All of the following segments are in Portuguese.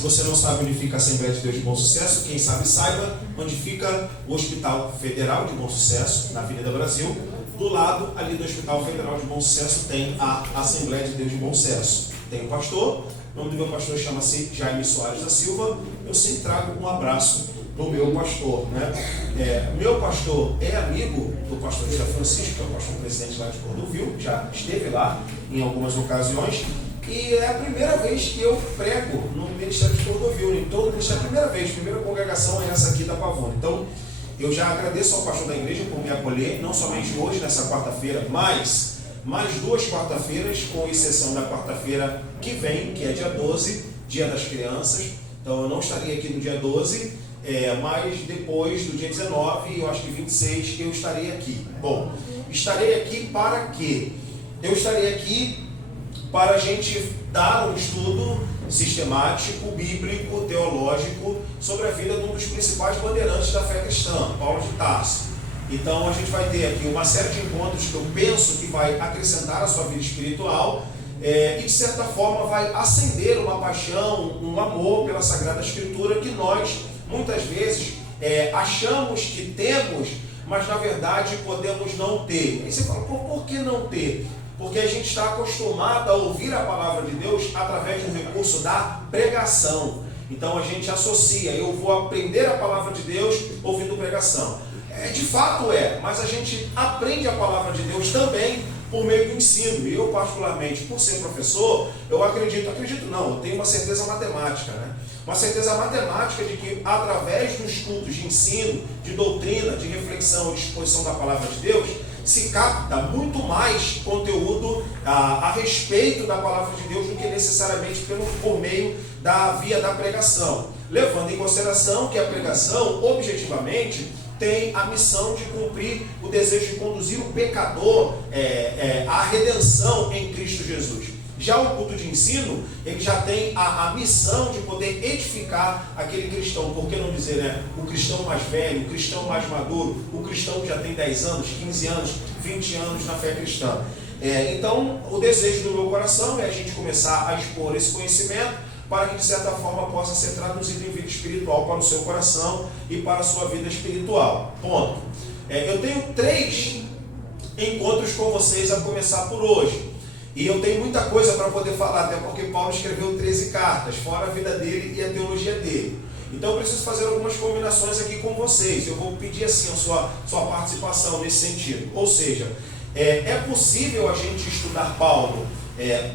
Se você não sabe onde fica a Assembleia de Deus de Bom Sucesso, quem sabe saiba onde fica o Hospital Federal de Bom Sucesso, na Avenida Brasil. Do lado ali do Hospital Federal de Bom Sucesso tem a Assembleia de Deus de Bom Sucesso. Tem o pastor, o nome do meu pastor chama-se Jaime Soares da Silva. Eu sempre trago um abraço do meu pastor, né? Meu pastor é amigo do pastor José Francisco, que é o pastor presidente lá de Cordovil, já esteve lá em algumas ocasiões, e é a primeira vez que eu prego no Ministério de Cordovil, em todo o Ministério, a primeira congregação é essa aqui da Pavona. Então, eu já agradeço ao pastor da igreja por me acolher, não somente hoje, nessa quarta-feira, mas mais 2 quarta-feiras, com exceção da quarta-feira que vem, que é dia 12, Dia das Crianças. Então, eu não estaria aqui no dia 12, mas depois do dia 19, eu acho que 26, eu estarei aqui. Bom, estarei aqui para quê? Eu estarei aqui para a gente dar um estudo sistemático, bíblico, teológico, sobre a vida de um dos principais bandeirantes da fé cristã, Paulo de Tarso. Então a gente vai ter aqui uma série de encontros que eu penso que vai acrescentar a sua vida espiritual e de certa forma vai acender uma paixão, um amor pela Sagrada Escritura que nós muitas vezes achamos que temos, mas na verdade podemos não ter. Aí você fala, por que não ter? Porque a gente está acostumado a ouvir a palavra de Deus através do recurso da pregação. Então a gente associa, eu vou aprender a palavra de Deus ouvindo pregação. De fato mas a gente aprende a palavra de Deus também por meio do ensino. E eu particularmente, por ser professor, eu acredito não, eu tenho uma certeza matemática, né? Uma certeza matemática de que através dos cultos de ensino, de doutrina, de reflexão, de exposição da palavra de Deus, se capta muito mais conteúdo a respeito da palavra de Deus do que necessariamente por meio da via da pregação. Levando em consideração que a pregação, objetivamente, tem a missão de cumprir o desejo de conduzir o pecador à redenção em Cristo Jesus. Já o culto de ensino, ele já tem a missão de poder edificar aquele cristão, por que não dizer, o cristão mais velho, o cristão mais maduro, o cristão que já tem 10 anos, 15 anos, 20 anos na fé cristã. Então, o desejo do meu coração é a gente começar a expor esse conhecimento para que, de certa forma, possa ser traduzido em vida espiritual para o seu coração e para a sua vida espiritual. Ponto. Eu tenho 3 encontros com vocês a começar por hoje. E eu tenho muita coisa para poder falar, até porque Paulo escreveu 13 cartas, fora a vida dele e a teologia dele. Então eu preciso fazer algumas combinações aqui com vocês. Eu vou pedir assim a sua participação nesse sentido. Ou seja, é possível a gente estudar Paulo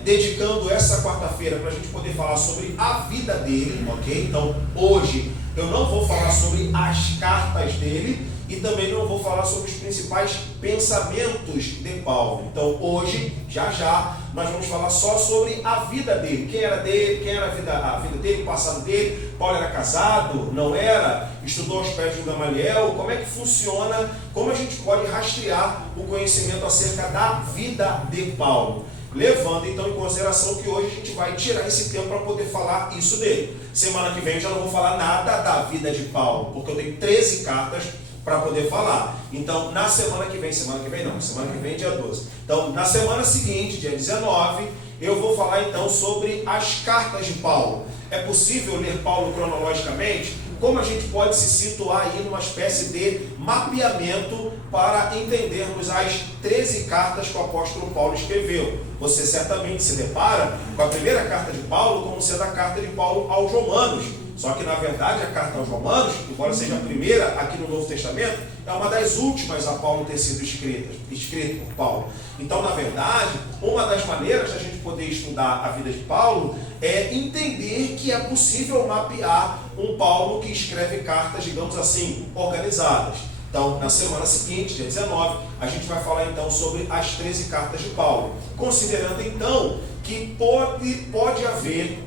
dedicando essa quarta-feira para a gente poder falar sobre a vida dele, ok? Então hoje eu não vou falar sobre as cartas dele e também não vou falar sobre os principais pensamentos de Paulo. Então hoje, já, nós vamos falar só sobre a vida dele. Quem era a vida dele, o passado dele. Paulo era casado? Não era? Estudou aos pés de Gamaliel? Como é que funciona? Como a gente pode rastrear o conhecimento acerca da vida de Paulo? Levando então em consideração que hoje a gente vai tirar esse tempo para poder falar isso dele. Semana que vem eu já não vou falar nada da vida de Paulo, porque eu tenho 13 cartas para poder falar. Então, semana que vem, dia 12. Então, na semana seguinte, dia 19, eu vou falar então sobre as cartas de Paulo. É possível ler Paulo cronologicamente? Como a gente pode se situar aí numa espécie de mapeamento para entendermos as 13 cartas que o apóstolo Paulo escreveu? Você certamente se depara com a primeira carta de Paulo como sendo a carta de Paulo aos Romanos. Só que, na verdade, a carta aos Romanos, embora seja a primeira aqui no Novo Testamento, é uma das últimas a Paulo ter sido escrita por Paulo. Então, na verdade, uma das maneiras da gente poder estudar a vida de Paulo é entender que é possível mapear um Paulo que escreve cartas, digamos assim, organizadas. Então, na semana seguinte, dia 19, a gente vai falar então sobre as 13 cartas de Paulo, considerando então que pode haver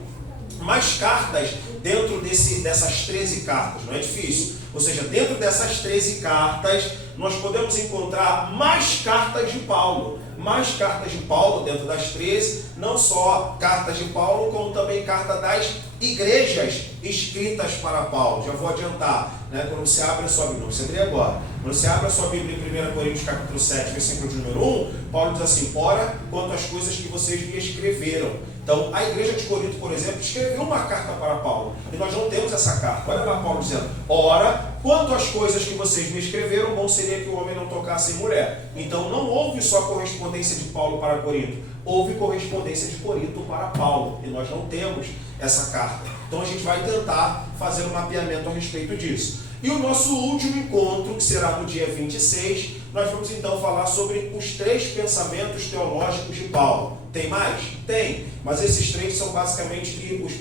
mais cartas dentro dessas 13 cartas, não é difícil. Ou seja, dentro dessas 13 cartas, nós podemos encontrar mais cartas de Paulo. Mais cartas de Paulo dentro das 13, não só cartas de Paulo, como também carta das igrejas escritas para Paulo. Já vou adiantar, quando você abre a sua Bíblia, não precisa abrir agora. Quando você abre a sua Bíblia em 1 Coríntios capítulo 7, versículo de número 1, Paulo diz assim: ora, quanto às coisas que vocês me escreveram. Então, a igreja de Corinto, por exemplo, escreveu uma carta para Paulo. E nós não temos essa carta. Olha lá Paulo dizendo: ora, quanto às coisas que vocês me escreveram, bom seria que o homem não tocasse em mulher. Então não houve só correspondência de Paulo para Corinto, houve correspondência de Corinto para Paulo, e nós não temos essa carta. Então a gente vai tentar fazer um mapeamento a respeito disso. E o nosso último encontro, que será no dia 26, nós vamos então falar sobre os 3 pensamentos teológicos de Paulo. Tem mais? Tem, mas esses 3 são basicamente os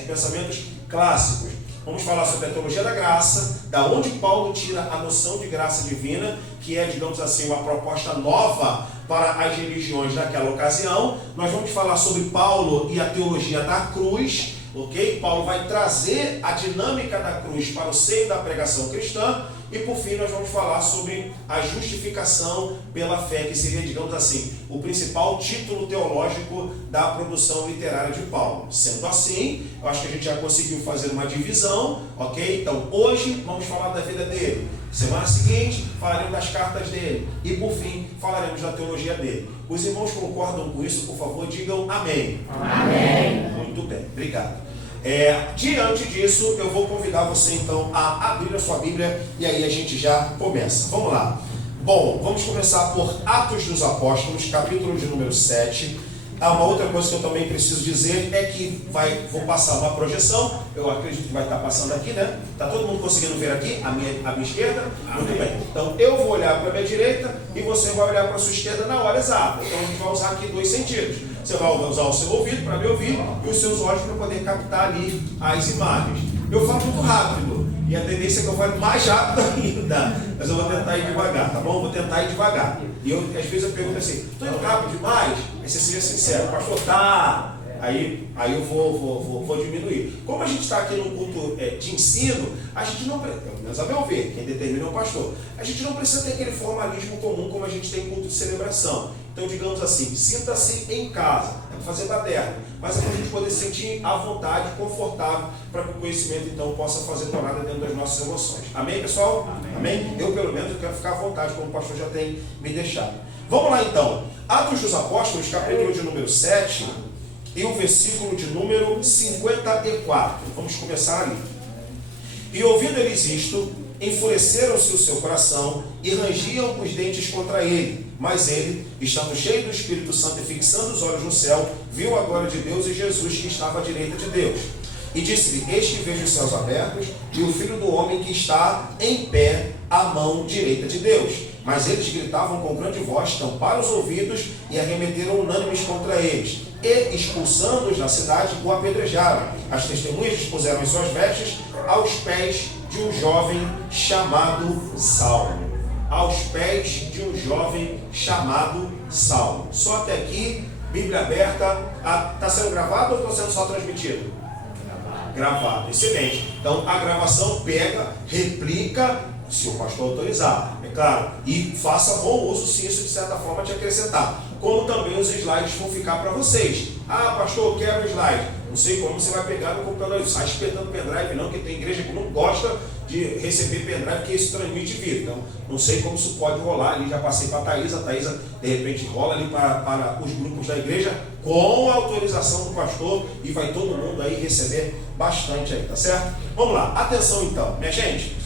pensamentos clássicos. Vamos falar sobre a teologia da graça, da onde Paulo tira a noção de graça divina, que é, digamos assim, uma proposta nova para as religiões daquela ocasião. Nós vamos falar sobre Paulo e a teologia da cruz, ok? Paulo vai trazer a dinâmica da cruz para o seio da pregação cristã. E por fim nós vamos falar sobre a justificação pela fé, que seria, digamos assim, o principal título teológico da produção literária de Paulo. Sendo assim, eu acho que a gente já conseguiu fazer uma divisão, ok? Então hoje vamos falar da vida dele. Semana seguinte falaremos das cartas dele. E por fim falaremos da teologia dele. Os irmãos concordam com isso? Por favor, digam amém. Amém. Muito bem, obrigado. Diante disso, eu vou convidar você então a abrir a sua Bíblia e aí a gente já começa. Vamos lá. Bom, vamos começar por Atos dos Apóstolos, capítulo de número 7. Uma outra coisa que eu também preciso dizer é que vou passar uma projeção. Eu acredito que vai estar passando aqui, né? Está todo mundo conseguindo ver aqui? A minha esquerda? Muito bem. Então eu vou olhar para a minha direita e você vai olhar para a sua esquerda na hora exata. Então a gente vai usar aqui 2 sentidos. Você vai usar o seu ouvido para me ouvir e os seus olhos para poder captar ali as imagens. Eu falo muito rápido e a tendência é que eu fale mais rápido ainda, mas eu vou tentar ir devagar, tá bom? Vou tentar ir devagar. E às vezes eu pergunto assim: estou indo rápido demais? Aí você seja sincero: pastor, tá. Aí eu vou diminuir. Como a gente está aqui num culto de ensino, a gente não, pelo menos a meu ver, quem determina é o pastor, a gente não precisa ter aquele formalismo comum como a gente tem em culto de celebração. Então, digamos assim, sinta-se em casa, é para fazer baderna, mas é para a gente poder se sentir à vontade, confortável, para que o conhecimento então possa fazer morada dentro das nossas emoções. Amém, pessoal? Amém? Eu, pelo menos, eu quero ficar à vontade, como o pastor já tem me deixado. Vamos lá então. Atos dos Apóstolos, capítulo de número 7. E o versículo de número 54. Vamos começar ali. E ouvindo eles isto, enfureceram-se o seu coração e rangiam os dentes contra ele. Mas ele, estando cheio do Espírito Santo e fixando os olhos no céu, viu a glória de Deus e Jesus que estava à direita de Deus. E disse-lhe: eis que vejo os céus abertos e o Filho do Homem que está em pé à mão direita de Deus. Mas eles gritavam com grande voz, tamparam os ouvidos e arremeteram unânimes contra eles. E, expulsando-os da cidade, o apedrejaram. As testemunhas dispuseram as suas vestes aos pés de um jovem chamado Saulo. Aos pés de um jovem chamado Saulo. Só até aqui, Bíblia aberta. Está sendo gravado ou está sendo só transmitido? Gravado, excelente. Então a gravação pega, replica, se o pastor autorizar, é claro, e faça bom uso se isso de certa forma te acrescentar. Como também os slides vão ficar para vocês. Ah, pastor, eu quero o slide. Não sei como você vai pegar no computador, sai espetando pendrive não, que tem igreja que não gosta de receber pendrive, porque isso transmite vida. Então, não sei como isso pode rolar ali. Já passei para a Thaisa de repente rola ali para os grupos da igreja com a autorização do pastor e vai todo mundo aí receber bastante aí, tá certo? Vamos lá, atenção então, minha gente.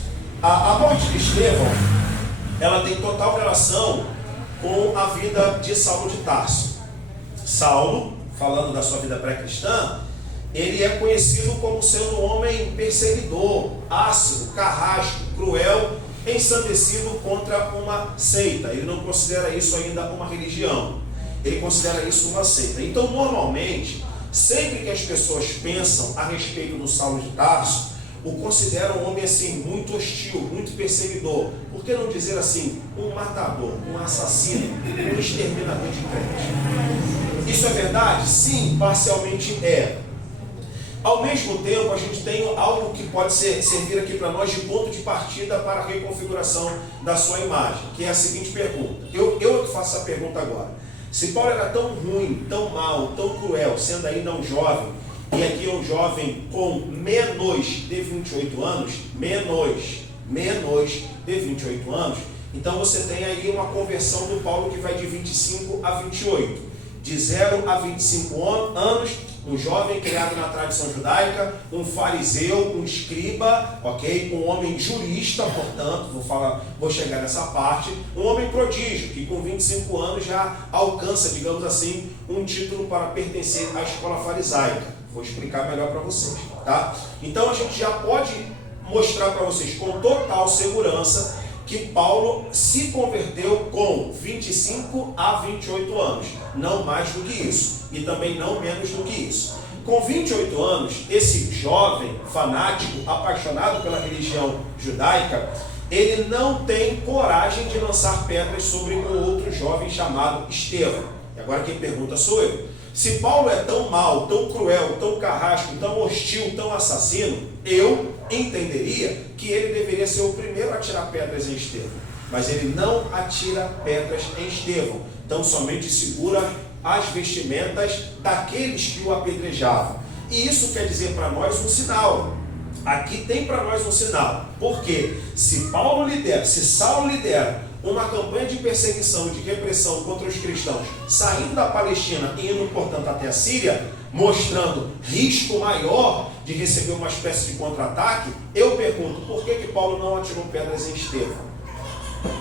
A morte de Estevão, ela tem total relação com a vida de Saulo de Tarso. Saulo, falando da sua vida pré-cristã, ele é conhecido como sendo um homem perseguidor, ácido, carrasco, cruel, ensandecido contra uma seita. Ele não considera isso ainda uma religião, ele considera isso uma seita. Então, normalmente, sempre que as pessoas pensam a respeito do Saulo de Tarso, o consideram um homem assim, muito hostil, muito perseguidor. Por que não dizer assim, um matador, um assassino, um exterminador de crentes? Isso é verdade? Sim, parcialmente é. Ao mesmo tempo, a gente tem algo que pode servir aqui para nós de ponto de partida para a reconfiguração da sua imagem, que é a seguinte pergunta. Eu faço essa pergunta agora. Se Paulo era tão ruim, tão mau, tão cruel, sendo ainda um jovem, e aqui é um jovem com menos de 28 anos, menos de 28 anos, então você tem aí uma conversão do Paulo que vai de 25 a 28. De 0 a 25 anos, Um jovem criado na tradição judaica, um fariseu, um escriba, ok? Um homem jurista, portanto, vou chegar nessa parte. Um homem prodígio, que com 25 anos já alcança, digamos assim, um título para pertencer à escola farisaica. Vou explicar melhor para vocês, tá? Então a gente já pode mostrar para vocês com total segurança que Paulo se converteu com 25 a 28 anos, não mais do que isso, e também não menos do que isso. Com 28 anos, esse jovem fanático, apaixonado pela religião judaica, ele não tem coragem de lançar pedras sobre um outro jovem chamado Estevão. E agora quem pergunta sou eu. Se Paulo é tão mau, tão cruel, tão carrasco, tão hostil, tão assassino, eu entenderia que ele deveria ser o primeiro a atirar pedras em Estevão. Mas ele não atira pedras em Estevão, então somente segura as vestimentas daqueles que o apedrejavam. E isso quer dizer para nós um sinal. Aqui tem para nós um sinal. Porque se Saulo lidera uma campanha de perseguição e de repressão contra os cristãos, saindo da Palestina e indo, portanto, até a Síria, mostrando risco maior de receber uma espécie de contra-ataque, eu pergunto, por que Paulo não atirou pedras em Estevão?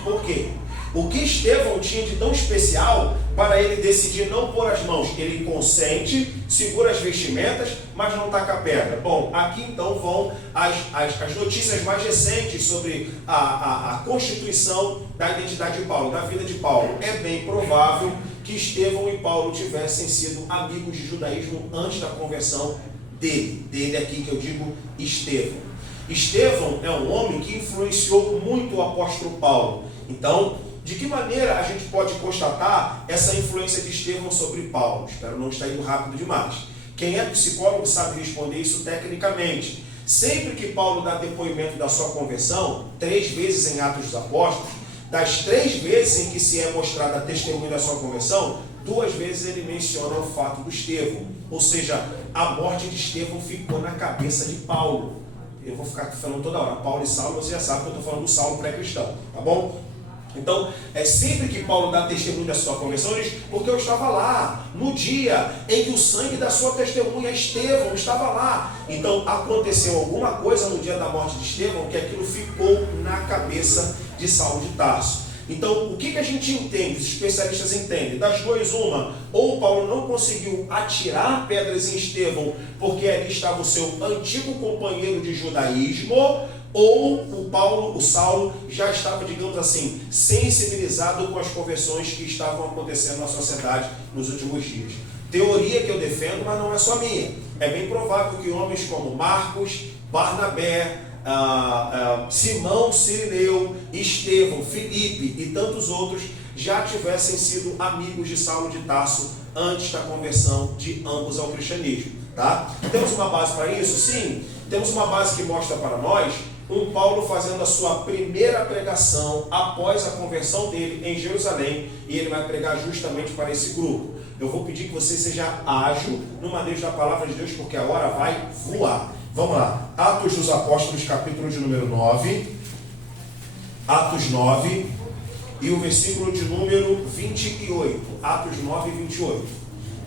Por quê? O que Estevão tinha de tão especial para ele decidir não pôr as mãos? Ele consente, segura as vestimentas, mas não taca a pedra. Bom, aqui então vão as notícias mais recentes sobre a constituição da identidade de Paulo, da vida de Paulo. É bem provável que Estevão e Paulo tivessem sido amigos de judaísmo antes da conversão dele aqui que eu digo Estevão. Estevão é um homem que influenciou muito o apóstolo Paulo. Então, de que maneira a gente pode constatar essa influência de Estevão sobre Paulo? Espero não estar indo rápido demais. Quem é psicólogo sabe responder isso tecnicamente. Sempre que Paulo dá depoimento da sua conversão, 3 vezes em Atos dos Apóstolos, das 3 vezes em que se é mostrada a testemunha da sua conversão, 2 vezes ele menciona o fato do Estevão. Ou seja, a morte de Estevão ficou na cabeça de Paulo. Eu vou ficar falando toda hora, Paulo e Saulo, você já sabe que eu estou falando do Saulo pré-cristão, tá bom? Então, é sempre que Paulo dá testemunho da sua conversão, ele diz, porque eu estava lá, no dia em que o sangue da sua testemunha, Estevão, estava lá. Então, aconteceu alguma coisa no dia da morte de Estevão, que aquilo ficou na cabeça de Saulo de Tarso. Então, o que a gente entende, os especialistas entendem? Das duas, uma, ou Paulo não conseguiu atirar pedras em Estevão, porque ali estava o seu antigo companheiro de judaísmo, ou o Saulo já estava, digamos assim, sensibilizado com as conversões que estavam acontecendo na sociedade nos últimos dias. Teoria que eu defendo, mas não é só minha. É bem provável que homens como Marcos, Barnabé, Simão, Cirineu, Estevão, Filipe e tantos outros já tivessem sido amigos de Saulo de Tarso antes da conversão de ambos ao cristianismo. Tá? Temos uma base para isso? Sim. Temos uma base que mostra para nós um Paulo fazendo a sua primeira pregação após a conversão dele em Jerusalém, e ele vai pregar justamente para esse grupo. Eu vou pedir que você seja ágil no manejo da palavra de Deus, porque a hora vai voar. Vamos lá, Atos dos Apóstolos, capítulo de número 9, Atos 9, e o versículo de número 28, Atos 9, 28.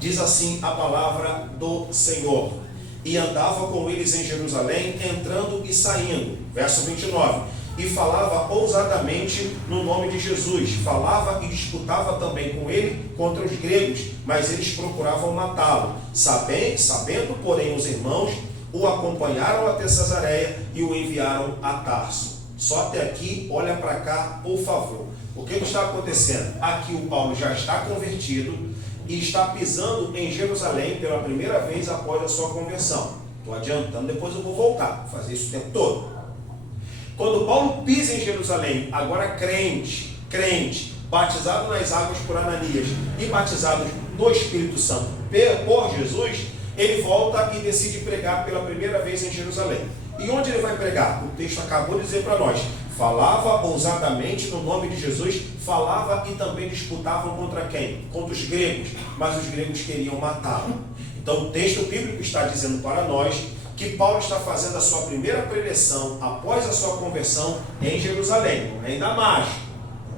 Diz assim a palavra do Senhor: e andava com eles em Jerusalém, entrando e saindo. Verso 29. E falava ousadamente no nome de Jesus. Falava e disputava também com ele contra os gregos, mas eles procuravam matá-lo. Sabendo, porém, os irmãos, o acompanharam até Cesareia e o enviaram a Tarso. Só até aqui, olha para cá, por favor. O que está acontecendo? Aqui o Paulo já está convertido e está pisando em Jerusalém pela primeira vez após a sua conversão. Estou adiantando, depois eu vou voltar, vou fazer isso o tempo todo. Quando Paulo pisa em Jerusalém, agora crente, batizado nas águas por Ananias e batizado no Espírito Santo por Jesus, ele volta e decide pregar pela primeira vez em Jerusalém. E onde ele vai pregar? O texto acabou de dizer para nós: falava ousadamente no nome de Jesus, falava e também disputavam contra quem? Contra os gregos, mas os gregos queriam matá-lo. Então o texto bíblico está dizendo para nós que Paulo está fazendo a sua primeira preleção após a sua conversão em Jerusalém, não é em Damasco,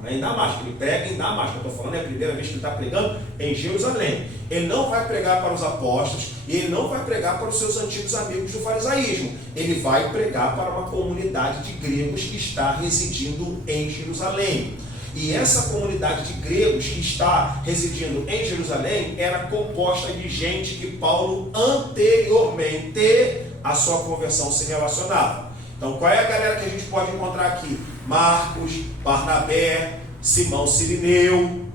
é em Damasco, ele prega em Damasco. Eu estou falando, é a primeira vez que ele está pregando em Jerusalém. Ele não vai pregar para os apóstolos e ele não vai pregar para os seus antigos amigos do farisaísmo. Ele vai pregar para uma comunidade de gregos que está residindo em Jerusalém. E essa comunidade de gregos que está residindo em Jerusalém era composta de gente que Paulo anteriormente à sua conversão se relacionava. Então, qual é a galera que a gente pode encontrar aqui? Marcos, Barnabé, Simão Cirineu,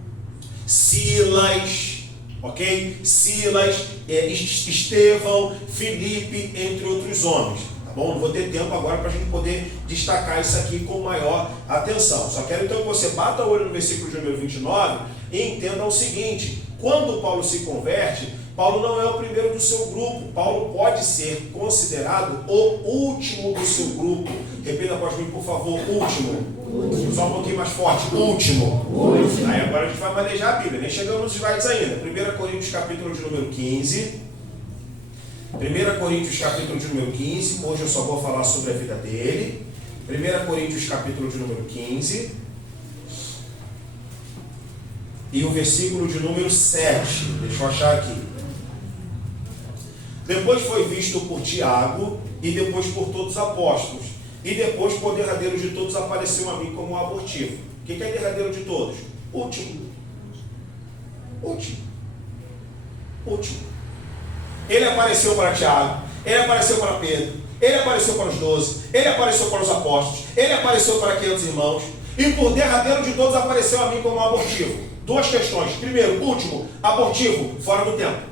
Silas, ok? Silas, Estevão, Filipe, entre outros homens. Tá bom? Não vou ter tempo agora para a gente poder destacar isso aqui com maior atenção. Só quero então que você bata o olho no versículo de número 29 e entenda o seguinte: quando Paulo se converte, Paulo não é o primeiro do seu grupo. Paulo pode ser considerado o último do seu grupo. Repita após mim, por favor, último. Só um pouquinho mais forte, último. Aí agora a gente vai manejar a Bíblia, nem chegamos nos slides ainda. 1 Coríntios capítulo de número 15. 1 Coríntios capítulo de número 15. Hoje eu só vou falar sobre a vida dele. 1 Coríntios capítulo de número 15. E o versículo de número 7. Deixa eu achar aqui. Depois foi visto por Tiago, e depois por todos os apóstolos, e depois por derradeiro de todos apareceu a mim como um abortivo. O que é derradeiro de todos? Último. Último. Último. Ele apareceu para Tiago, ele apareceu para Pedro, ele apareceu para os 12, ele apareceu para os apóstolos, ele apareceu para 500 irmãos, e por derradeiro de todos apareceu a mim como um abortivo. Duas questões. Primeiro, último, abortivo, fora do tempo.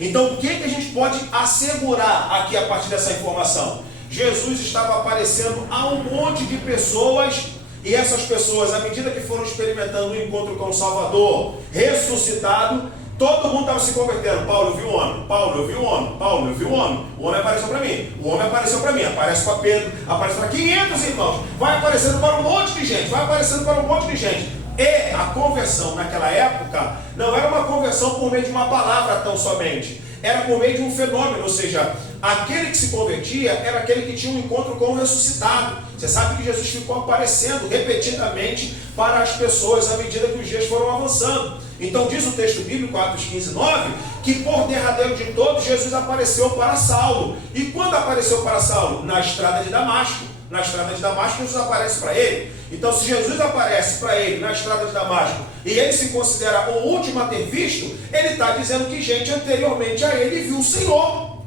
Então, o que a gente pode assegurar aqui a partir dessa informação? Jesus estava aparecendo a um monte de pessoas, e essas pessoas, à medida que foram experimentando o encontro com o Salvador ressuscitado, todo mundo estava se convertendo. Paulo, eu vi o homem. Paulo, eu vi o homem. Paulo, eu vi o homem. O homem apareceu para mim. O homem apareceu para mim. Aparece para Pedro. Aparece para 500 irmãos. Vai aparecendo para um monte de gente. Vai aparecendo para um monte de gente. E a conversão naquela época não era uma conversão por meio de uma palavra tão somente. Era por meio de um fenômeno, ou seja, aquele que se convertia era aquele que tinha um encontro com o ressuscitado. Você sabe que Jesus ficou aparecendo repetidamente para as pessoas à medida que os dias foram avançando. Então diz o texto bíblico, Atos 15:9, que por derradeiro de todos, Jesus apareceu para Saulo. E quando apareceu para Saulo? Na estrada de Damasco. Na estrada de Damasco, Jesus aparece para ele. Então, se Jesus aparece para ele na estrada de Damasco e ele se considera o último a ter visto, ele está dizendo que gente anteriormente a ele viu o Senhor.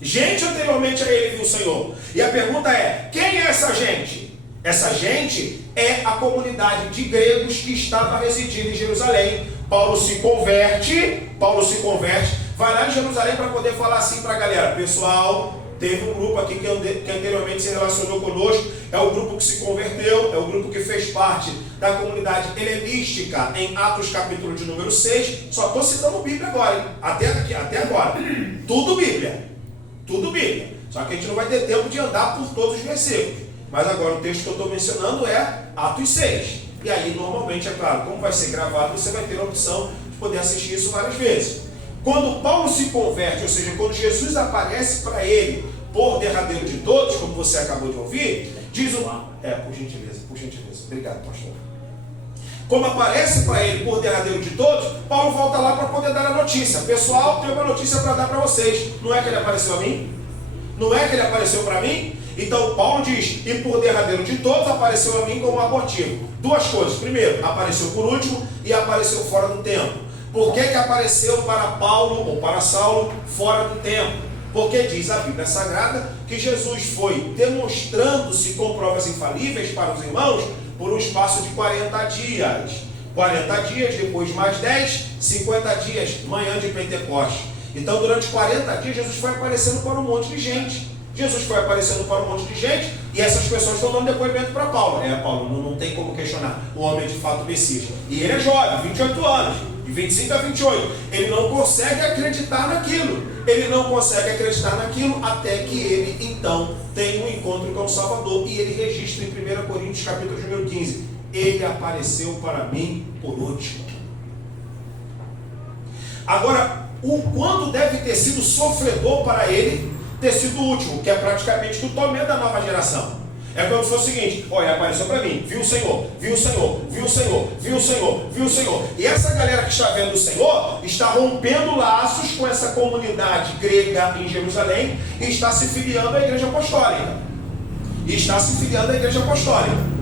Gente anteriormente a ele viu o Senhor. E a pergunta é: quem é essa gente? Essa gente é a comunidade de gregos que estava residindo em Jerusalém. Paulo se converte, vai lá em Jerusalém para poder falar assim para a galera: pessoal, teve um grupo aqui que anteriormente se relacionou conosco, é o grupo que se converteu, é o grupo que fez parte da comunidade helenística em Atos capítulo de número 6. Só estou citando Bíblia agora, hein? Até agora. Tudo Bíblia. Tudo Bíblia. Só que a gente não vai ter tempo de andar por todos os versículos. Mas agora o texto que eu estou mencionando é Atos 6. E aí, normalmente, é claro, como vai ser gravado, você vai ter a opção de poder assistir isso várias vezes. Quando Paulo se converte, ou seja, quando Jesus aparece para ele por derradeiro de todos, como você acabou de ouvir, diz o... por gentileza, obrigado, pastor. Como aparece para ele por derradeiro de todos, Paulo volta lá para poder dar a notícia. Pessoal, tem uma notícia para dar para vocês. Não é que ele apareceu a mim? Não é que ele apareceu para mim? Então Paulo diz: e por derradeiro de todos apareceu a mim como abortivo. Duas coisas. Primeiro, apareceu por último e apareceu fora do tempo. Por que apareceu para Paulo ou para Saulo fora do tempo? Porque diz a Bíblia Sagrada que Jesus foi demonstrando-se com provas infalíveis para os irmãos por um espaço de 40 dias. 40 dias, depois mais 10, 50 dias, manhã de Pentecostes. Então durante 40 dias Jesus foi aparecendo para um monte de gente. Jesus foi aparecendo para um monte de gente e essas pessoas estão dando depoimento para Paulo. Paulo, não tem como questionar, o homem é de fato Messias. E ele é jovem, 28 anos, de 25 a 28. Ele não consegue acreditar naquilo. Ele não consegue acreditar naquilo até que ele, então, tem um encontro com o Salvador. E ele registra em 1 Coríntios, capítulo número 15. Ele apareceu para mim por último. Agora, o quanto deve ter sido sofredor para ele ter sido o último, que é praticamente o Tomé da nova geração. É como se fosse o seguinte: olha, apareceu para mim, viu o Senhor, viu o Senhor, viu o Senhor, viu o Senhor, viu o Senhor. E essa galera que está vendo o Senhor está rompendo laços com essa comunidade grega em Jerusalém e está se filiando à igreja apostólica.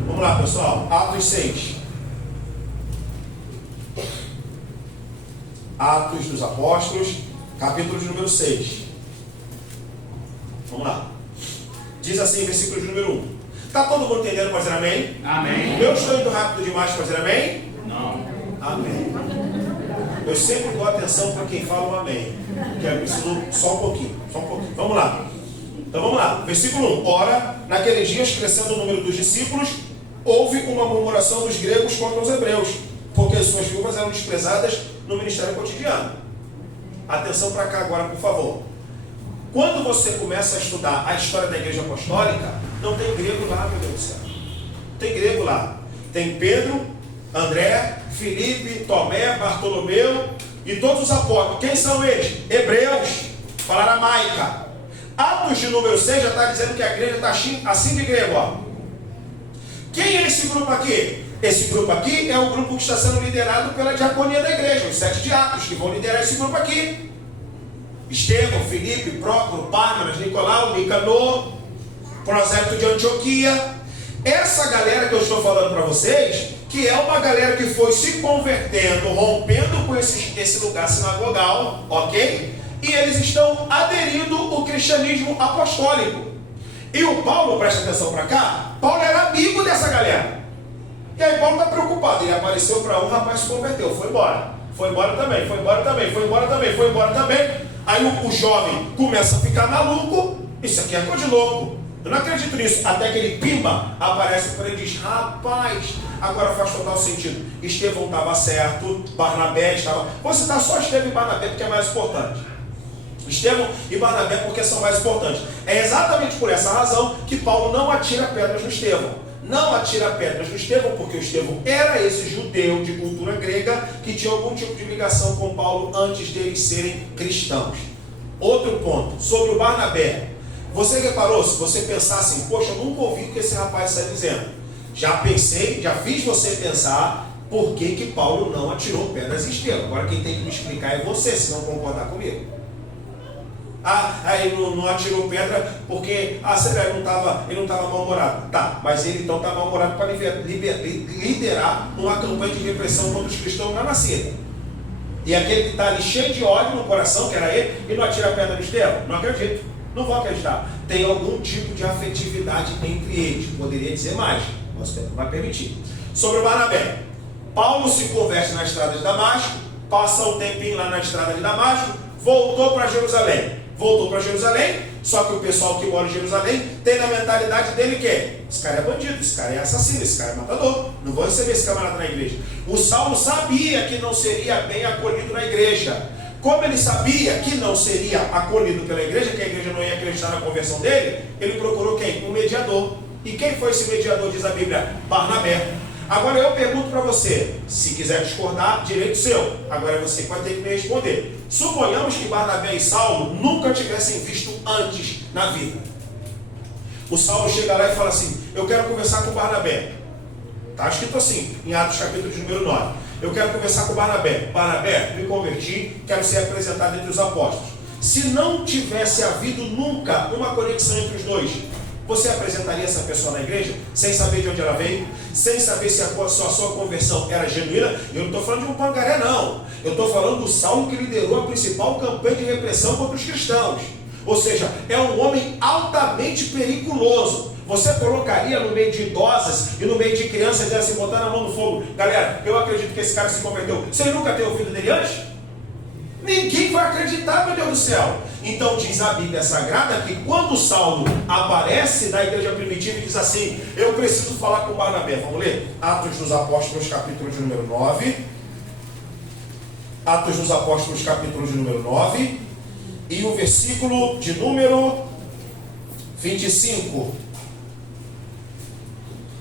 Vamos lá, pessoal, Atos 6. Atos dos Apóstolos, capítulo de número 6. Vamos lá. Diz assim, versículo de número 1. Está todo mundo entendendo para dizer amém? Amém. Eu estou indo rápido demais para dizer amém? Não. Amém. Eu sempre dou atenção para quem fala um amém. Que é preciso só um pouquinho. Vamos lá. Então vamos lá. Versículo 1. Ora, naqueles dias, crescendo o número dos discípulos, houve uma murmuração dos gregos contra os hebreus, porque as suas viúvas eram desprezadas no ministério cotidiano. Atenção para cá agora, por favor. Quando você começa a estudar a história da igreja apostólica, não tem grego lá, meu Deus do céu. Tem grego lá. Tem Pedro, André, Filipe, Tomé, Bartolomeu e todos os apóstolos. Quem são eles? Hebreus. Fala aramaica. Atos de número 6 já está dizendo que a igreja está assim de grego. Ó. Quem é esse grupo aqui? Esse grupo aqui é o grupo que está sendo liderado pela diaconia da igreja, os 7 diáconos que vão liderar esse grupo aqui. Estevão, Filipe, Prócoro, Pármenas, Nicolau, Nicanor, Prosélito de Antioquia. Essa galera que eu estou falando para vocês, que é uma galera que foi se convertendo, rompendo com esse lugar sinagogal, ok? E eles estão aderindo ao cristianismo apostólico. E o Paulo, presta atenção para cá, Paulo era amigo dessa galera. E aí Paulo está preocupado, ele apareceu para um, rapaz se converteu, foi embora. Foi embora também. Aí o jovem começa a ficar maluco. Isso aqui é coisa de louco. Eu não acredito nisso. Até que ele pimba, aparece para ele e diz: rapaz, agora faz total sentido. Estevão estava certo, Barnabé estava. Vou citar só Estevão e Barnabé porque é mais importante. Estevão e Barnabé porque são mais importantes. É exatamente por essa razão que Paulo não atira pedras no Estevão. Não atira pedras no Estevão, porque o Estevão era esse judeu de cultura grega que tinha algum tipo de ligação com Paulo antes deles serem cristãos. Outro ponto, sobre o Barnabé. Você reparou, se você pensar assim, poxa, eu nunca ouvi o que esse rapaz está dizendo. Já pensei, já fiz você pensar por que Paulo não atirou pedras em Estevão. Agora quem tem que me explicar é você, se não concordar comigo. Ele não atirou pedra porque será, ele não estava mal-humorado. Tá, mas ele então está mal-humorado para liderar uma campanha de repressão contra os cristãos na nascida. E aquele que está ali cheio de ódio no coração, que era ele não atira pedra no Estevão? Não acredito, não vou acreditar. Tem algum tipo de afetividade entre eles, poderia dizer mais, mas não vai permitir. Sobre o Barnabé, Paulo se converte na estrada de Damasco, passa um tempinho lá na estrada de Damasco, voltou para Jerusalém, só que o pessoal que mora em Jerusalém tem na mentalidade dele que esse cara é bandido, esse cara é assassino, esse cara é matador, não vou receber esse camarada na igreja. O Saulo sabia que não seria bem acolhido na igreja. Como ele sabia que não seria acolhido pela igreja, que a igreja não ia acreditar na conversão dele, ele procurou quem? Um mediador. E quem foi esse mediador, diz a Bíblia? Barnabé. Agora eu pergunto para você, se quiser discordar, direito seu. Agora você vai ter que me responder. Suponhamos que Barnabé e Saulo nunca tivessem visto antes na vida. O Saulo chega lá e fala assim: eu quero conversar com Barnabé. Está escrito assim, em Atos capítulo de número 9. Eu quero conversar com Barnabé. Barnabé, me converti, quero ser apresentado entre os apóstolos. Se não tivesse havido nunca uma conexão entre os dois, você apresentaria essa pessoa na igreja sem saber de onde ela veio, sem saber se a sua conversão era genuína? Eu não estou falando de um pangaré, não. Eu estou falando do Saulo que liderou a principal campanha de repressão contra os cristãos. Ou seja, é um homem altamente perigoso. Você colocaria no meio de idosas e no meio de crianças, assim, botando a mão no fogo: galera, eu acredito que esse cara se converteu, sem nunca ter ouvido dele antes? Ninguém vai acreditar, meu Deus do céu. Então diz a Bíblia Sagrada que quando Saulo aparece na igreja primitiva e diz assim: eu preciso falar com Barnabé. Vamos ler? Atos dos Apóstolos, capítulo de número 9. Atos dos Apóstolos, capítulo de número 9. E o versículo de número 25.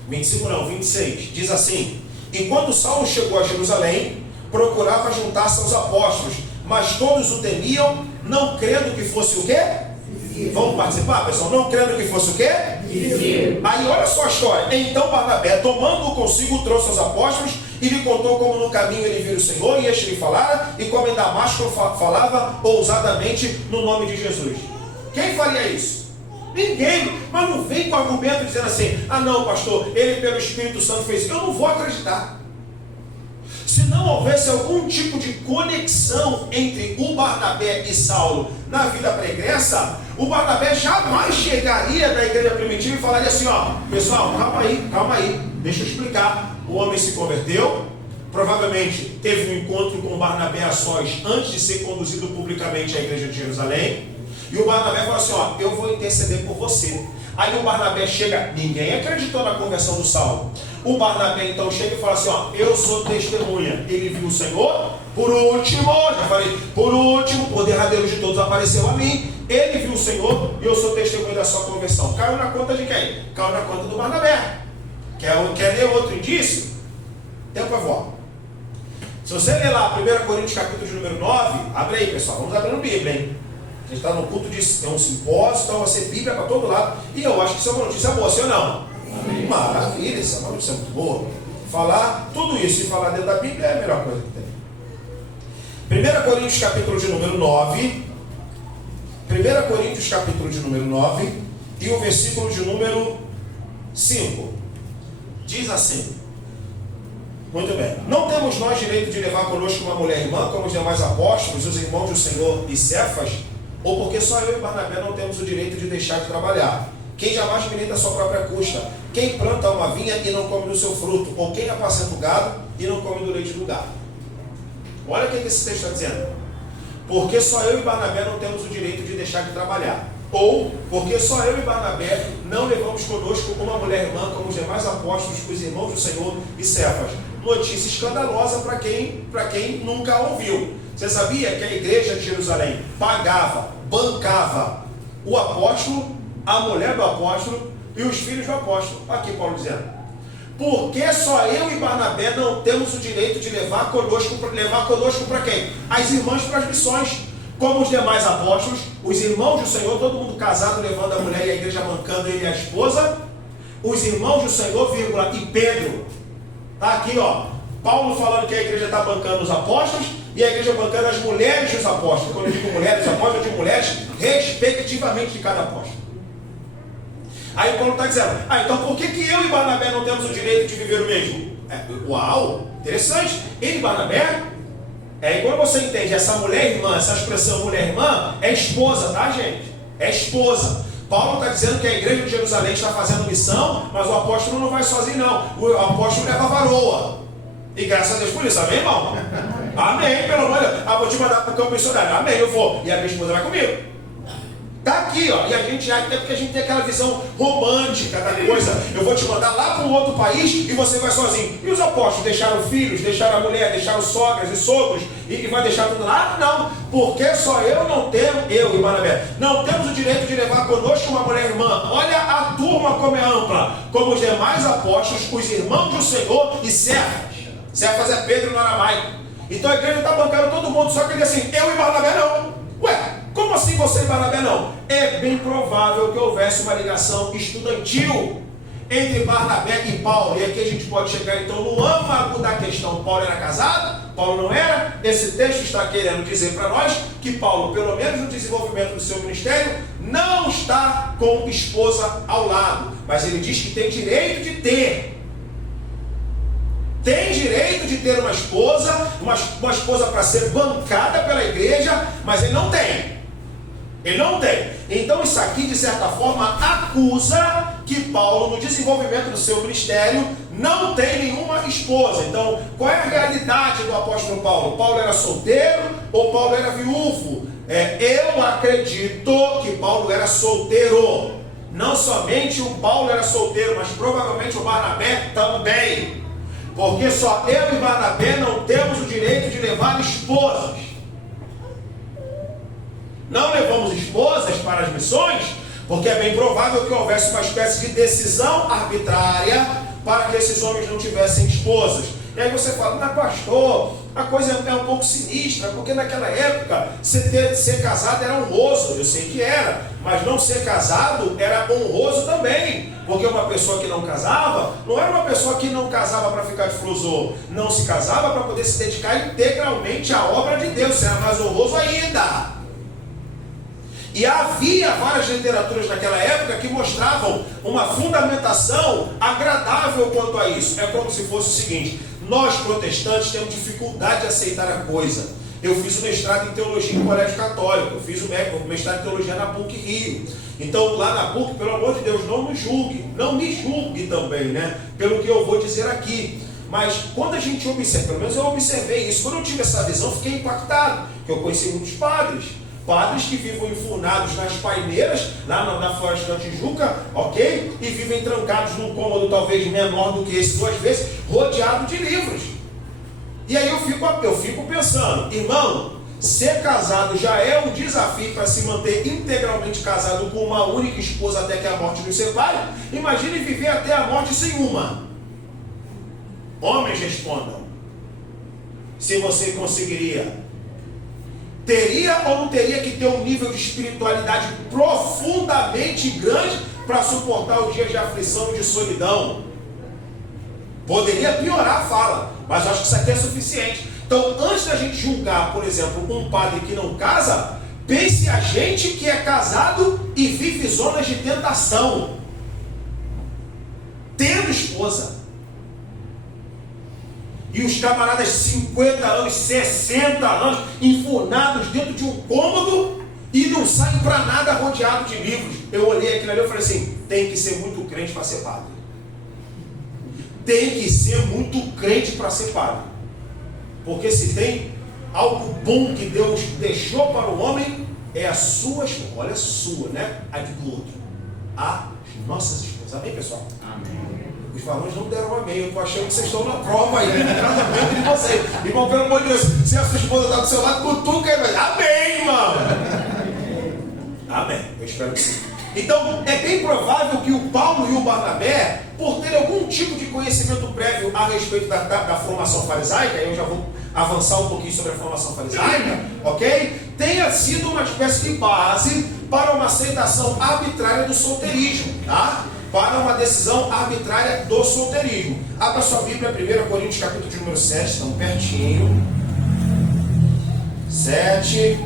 25 não, 26. Diz assim: e quando Saulo chegou a Jerusalém, procurava juntar-se aos apóstolos, mas todos o temiam, não crendo que fosse o quê? Vamos participar, pessoal? Não crendo que fosse o quê? Aí olha só a história. Então Barnabé, tomando-o consigo, trouxe aos apóstolos e lhe contou como no caminho ele viu o Senhor, e este lhe falara, e como em Damasco falava ousadamente no nome de Jesus. Quem faria isso? Ninguém. Mas não vem com argumento dizendo assim: ah não, pastor, ele pelo Espírito Santo fez isso. Eu não vou acreditar. Se não houvesse algum tipo de conexão entre o Barnabé e Saulo na vida pregressa, o Barnabé jamais chegaria na igreja primitiva e falaria assim: ó, pessoal, calma aí, deixa eu explicar. O homem se converteu, provavelmente teve um encontro com o Barnabé a sós antes de ser conduzido publicamente à igreja de Jerusalém, e o Barnabé falou assim: ó, eu vou interceder por você. Aí o Barnabé chega, ninguém acreditou na conversão do Saulo. O Barnabé então chega e fala assim: ó, eu sou testemunha. Ele viu o Senhor, por último, já falei, por derradeiro de todos apareceu a mim. Ele viu o Senhor e eu sou testemunha da sua conversão. Caiu na conta de quem? Caiu na conta do Barnabé. Quer ler outro indício? Tempo é voar. Se você ler lá 1 Coríntios capítulo de número 9, abre aí, pessoal, vamos abrindo Bíblia, hein? A gente está no culto de um simpósio, então vai ser Bíblia para todo lado. E eu acho que isso é uma notícia boa, sim ou não? Amém. Maravilha, isso é uma notícia muito boa. Falar tudo isso e falar dentro da Bíblia é a melhor coisa que tem. 1 Coríntios capítulo de número 9. 1 Coríntios capítulo de número 9 e o versículo de número 5. Diz assim: muito bem. Não temos nós direito de levar conosco uma mulher irmã, como os demais apóstolos, os irmãos do Senhor e Cefas? Ou porque só eu e Barnabé não temos o direito de deixar de trabalhar? Quem jamais milita a sua própria custa? Quem planta uma vinha e não come do seu fruto? Ou quem apacenta o gado e não come do leite do gado? Olha o que esse texto está dizendo. Porque só eu e Barnabé não temos o direito de deixar de trabalhar. Ou porque só eu e Barnabé não levamos conosco uma mulher irmã, como os demais apóstolos, os irmãos do Senhor e Cefas. Notícia escandalosa para quem nunca ouviu. Você sabia que a igreja de Jerusalém pagava, bancava o apóstolo, a mulher do apóstolo e os filhos do apóstolo? Aqui Paulo dizendo: porque só eu e Barnabé não temos o direito de levar conosco para quem? As irmãs para as missões. Como os demais apóstolos, os irmãos do Senhor, todo mundo casado levando a mulher e a igreja bancando ele e a esposa. Os irmãos do Senhor, vírgula, e Pedro. Está aqui, ó. Paulo falando que a igreja está bancando os apóstolos e a igreja bancando as mulheres dos apóstolos. Quando eu digo mulheres dos apóstolos, eu digo mulheres respectivamente de cada apóstolo. Aí Paulo está dizendo: então por que eu e Barnabé não temos o direito de viver o mesmo? Uau, interessante. Ele e Barnabé, quando você entende essa mulher irmã, essa expressão mulher irmã, é esposa, tá, gente? É esposa. Paulo está dizendo que a igreja de Jerusalém está fazendo missão, mas o apóstolo não vai sozinho, não. O apóstolo leva a varoa. E graças a Deus por isso, amém, irmão? Amém, pelo amor de Deus. Vou te mandar para o campo missionário. Amém, eu vou. E a minha esposa vai comigo. Está aqui, ó. E a gente acha que é porque a gente tem aquela visão romântica da coisa. Eu vou te mandar lá para um outro país e você vai sozinho. E os apóstolos deixaram filhos, deixaram a mulher, deixaram sogras e sogros e vai deixar tudo lá? Não, porque só eu e Barnabé, não temos o direito de levar conosco uma mulher irmã. Olha a turma como é ampla. Como os demais apóstolos, os irmãos do Senhor e Cefas. Cefas é Pedro no aramaico. Então a igreja está bancando todo mundo, só que ele assim: eu e Barnabé não. Ué, como assim você e Barnabé não? É bem provável que houvesse uma ligação estudantil entre Barnabé e Paulo. E aqui a gente pode chegar então no âmago da questão. Paulo era casado? Paulo não era? Esse texto está querendo dizer para nós que Paulo, pelo menos no desenvolvimento do seu ministério, não está com esposa ao lado. Mas ele diz que tem direito de ter. Tem direito de ter uma esposa para ser bancada pela igreja, mas ele não tem. Ele não tem. Então isso aqui, de certa forma, acusa que Paulo, no desenvolvimento do seu ministério, não tem nenhuma esposa. Então, qual é a realidade do apóstolo Paulo? Paulo era solteiro ou Paulo era viúvo? Eu acredito que Paulo era solteiro. Não somente o Paulo era solteiro, mas provavelmente o Barnabé também. Porque só eu e Barnabé não temos o direito de levar esposas. Não levamos esposas para as missões, porque é bem provável que houvesse uma espécie de decisão arbitrária para que esses homens não tivessem esposas. E aí você fala: mas pastor, a coisa é um pouco sinistra, porque naquela época ser casado era honroso, eu sei que era, mas não ser casado era honroso também, porque uma pessoa que não casava, não era uma pessoa que não casava para ficar de flosor, não se casava para poder se dedicar integralmente à obra de Deus, era mais honroso ainda. E havia várias literaturas naquela época que mostravam uma fundamentação agradável quanto a isso. É como se fosse o seguinte: nós protestantes temos dificuldade de aceitar a coisa. Eu fiz o mestrado em teologia em colégio católico, eu fiz o mestrado em teologia na PUC Rio. Então lá na PUC, pelo amor de Deus, não nos julgue, não me julgue também, né? Pelo que eu vou dizer aqui. Mas quando a gente observa, pelo menos eu observei isso, quando eu tive essa visão, fiquei impactado, porque eu conheci muitos padres que vivem enfurnados nas paineiras, lá na Floresta da Tijuca, ok? E vivem trancados num cômodo talvez menor do que esse 2 vezes, rodeado de livros. E aí eu fico pensando, irmão, ser casado já é um desafio para se manter integralmente casado com uma única esposa até que a morte nos separe. Imagine viver até a morte sem uma. Homens, respondam. Se você conseguiria. Teria ou não teria que ter um nível de espiritualidade profundamente grande para suportar os dias de aflição e de solidão? Poderia piorar a fala, mas eu acho que isso aqui é suficiente. Então, antes da gente julgar, por exemplo, um padre que não casa, pense a gente que é casado e vive zonas de tentação, tendo esposa. E os camaradas de 50 anos, 60 anos, enfurnados dentro de um cômodo e não saem para nada rodeado de livros. Eu olhei aquilo ali e falei assim: tem que ser muito crente para ser padre. Tem que ser muito crente para ser padre. Porque se tem algo bom que Deus deixou para o homem, é a sua esposa. Olha a sua, né? A do outro. As nossas esposas. Amém, pessoal? Amém. Os varões não deram amém. Eu estou achando que vocês estão na prova aí, no tratamento de vocês. Irmão, pelo amor de Deus, se a sua esposa está do seu lado, cutuca aí, velho. Amém, irmão. Amém. Eu espero que sim. Então, é bem provável que o Paulo e o Barnabé, por ter algum tipo de conhecimento prévio a respeito da formação farisaica, eu já vou avançar um pouquinho sobre a formação farisaica, ok? Tenha sido uma espécie de base para uma aceitação arbitrária do solteirismo, tá? Para uma decisão arbitrária do solteirismo. Abra sua Bíblia, 1 Coríntios, capítulo de número 7, estamos pertinho. 7.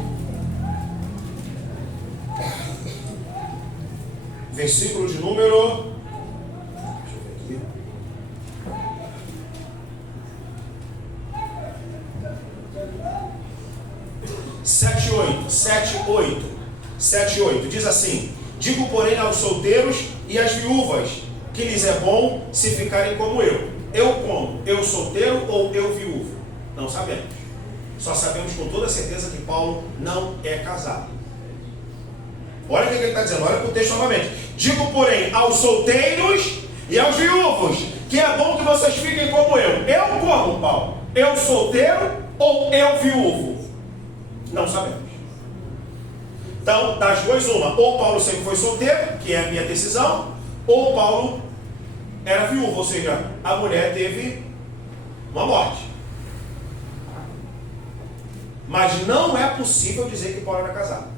Versículo de número... Deixa eu ver aqui. 7:8. Diz assim: digo, porém, aos solteiros e às viúvas, que lhes é bom se ficarem como eu. Eu como? Eu solteiro ou eu viúvo? Não sabemos. Só sabemos com toda certeza que Paulo não é casado. Olha o que ele está dizendo, olha para o texto novamente. Digo, porém, aos solteiros e aos viúvos, que é bom que vocês fiquem como eu. Eu como, Paulo? Eu solteiro ou eu viúvo? Não sabemos. Então, das duas, uma. Ou Paulo sempre foi solteiro, que é a minha decisão, ou Paulo era viúvo, ou seja, a mulher teve uma morte. Mas não é possível dizer que Paulo era casado.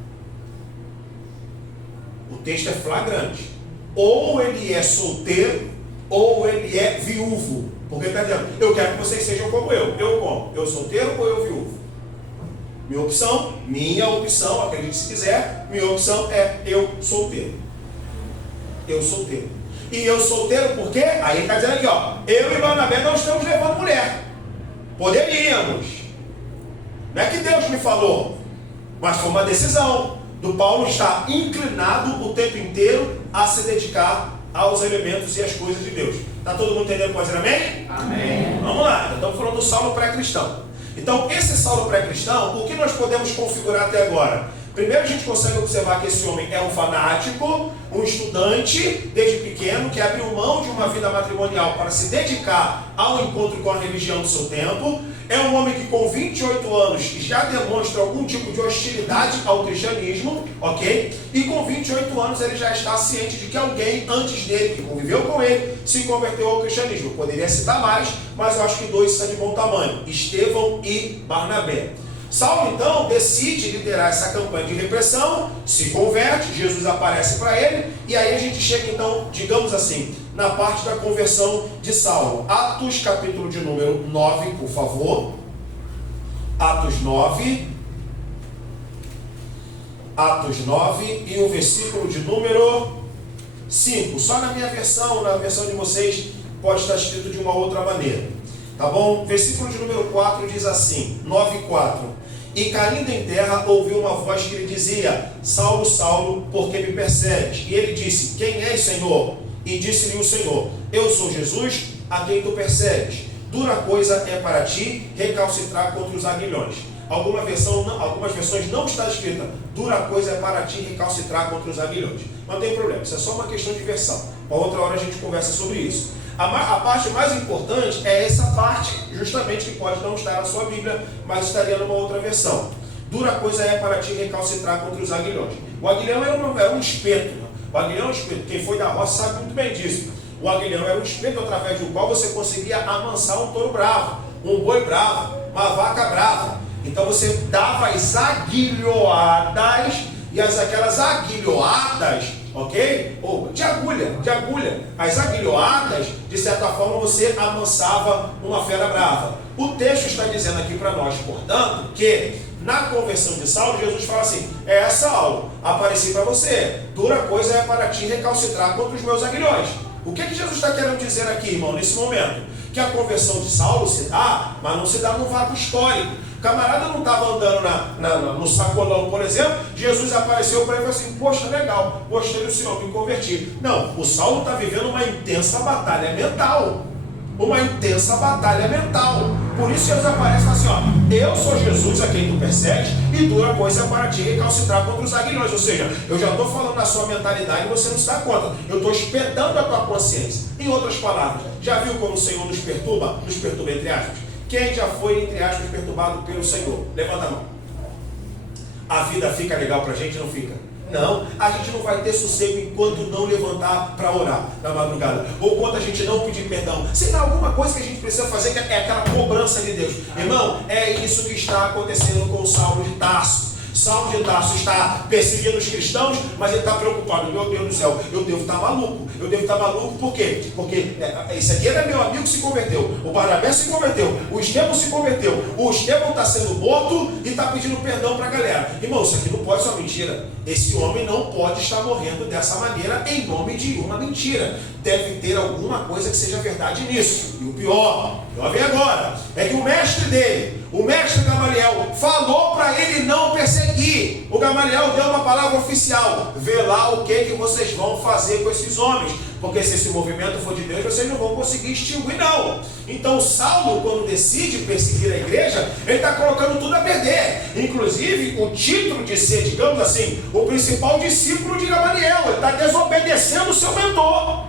O texto é flagrante. Ou ele é solteiro, ou ele é viúvo. Porque ele está dizendo, eu quero que vocês sejam como eu. Eu como? Eu solteiro ou eu viúvo? Minha opção, acredite se quiser, minha opção é eu solteiro. Eu solteiro. E eu solteiro por quê? Aí ele está dizendo aqui, ó, eu e Barnabé não estamos levando mulher. Poderíamos. Não é que Deus me falou, mas foi uma decisão do Paulo estar inclinado o tempo inteiro a se dedicar aos elementos e às coisas de Deus. Está todo mundo entendendo? Pode dizer amém? Amém. Vamos lá, então estamos falando do Saulo pré-cristão. Então, esse Saulo pré-cristão, o que nós podemos configurar até agora? Primeiro, a gente consegue observar que esse homem é um fanático, um estudante, desde pequeno, que abriu mão de uma vida matrimonial para se dedicar ao encontro com a religião do seu tempo. É um homem que com 28 anos já demonstra algum tipo de hostilidade ao cristianismo, ok? E com 28 anos ele já está ciente de que alguém antes dele, que conviveu com ele, se converteu ao cristianismo. Eu poderia citar mais, mas eu acho que 2 são de bom tamanho: Estevão e Barnabé. Saulo então decide liderar essa campanha de repressão, se converte, Jesus aparece para ele, e aí a gente chega então, digamos assim, na parte da conversão de Saulo. Atos, capítulo de número 9, por favor. Atos 9. Atos 9 e o versículo de número 5. Só na minha versão, na versão de vocês, pode estar escrito de uma outra maneira. Tá bom? Versículo de número 4 diz assim, 9:4. E caindo em terra, ouviu uma voz que lhe dizia: Saulo, Saulo, por que me persegues? E ele disse: Quem és, Senhor? E disse-lhe o Senhor: Eu sou Jesus, a quem tu persegues. Dura coisa é para ti recalcitrar contra os aguilhões. Algumas versões não está escrita: dura coisa é para ti recalcitrar contra os aguilhões. Não tem problema, isso é só uma questão de versão. Uma outra hora a gente conversa sobre isso. A parte mais importante é essa parte, justamente, que pode não estar na sua Bíblia, mas estaria numa outra versão. Dura coisa é para ti recalcitrar contra os aguilhões. O aguilhão era um espeto. O aguilhão é um espeto. Quem foi da roça sabe muito bem disso. O aguilhão era um espeto através do qual você conseguia amansar um touro bravo, um boi bravo, uma vaca brava. Então você dava as aguilhoadas, e aquelas aguilhoadas, ok? Ou de agulha. As aguilhoadas, de certa forma, você amansava uma fera brava. O texto está dizendo aqui para nós, portanto, que na conversão de Saulo, Jesus fala assim: Saulo, apareci para você, dura coisa é para ti recalcitrar contra os meus aguilhões. O que Jesus está querendo dizer aqui, irmão, nesse momento? Que a conversão de Saulo se dá, mas não se dá num vácuo histórico. O camarada não estava andando no sacolão, por exemplo. Jesus apareceu para ele e falou assim: poxa, legal, gostei do Senhor, me converti. Não, o Saulo está vivendo uma intensa batalha mental. Uma intensa batalha mental. Por isso Jesus aparece e fala assim: eu sou Jesus a quem tu persegues, e dura coisa para ti recalcitrar contra os aguilhões. Ou seja, eu já estou falando na sua mentalidade e você não se dá conta. Eu estou espetando a tua consciência. Em outras palavras, já viu como o Senhor nos perturba entre aspas? Quem já foi, entre aspas, perturbado pelo Senhor? Levanta a mão. A vida fica legal para a gente, não fica? Não, a gente não vai ter sossego enquanto não levantar para orar na madrugada, ou enquanto a gente não pedir perdão. Se tem alguma coisa que a gente precisa fazer, que é aquela cobrança de Deus. Irmão, é isso que está acontecendo com o Saulo de Tarso. Saulo de Tarso está perseguindo os cristãos, mas ele está preocupado. Meu Deus do céu, eu devo estar maluco. Por quê? Porque esse aqui era meu amigo que se converteu. O Barnabé se converteu. O Estevão se converteu. O Estevão está sendo morto e está pedindo perdão para a galera. Irmão, isso aqui não pode ser uma mentira. Esse homem não pode estar morrendo dessa maneira em nome de uma mentira. Deve ter alguma coisa que seja verdade nisso. E o pior vem agora, é que o mestre dele, o mestre Gamaliel, falou para ele não perseguir. O Gamaliel deu uma palavra oficial: vê lá o que vocês vão fazer com esses homens, porque se esse movimento for de Deus, vocês não vão conseguir extinguir, não. Então Saulo, quando decide perseguir a igreja, ele está colocando tudo a perder, inclusive o título de ser, digamos assim, o principal discípulo de Gamaliel. Ele está desobedecendo o seu mentor,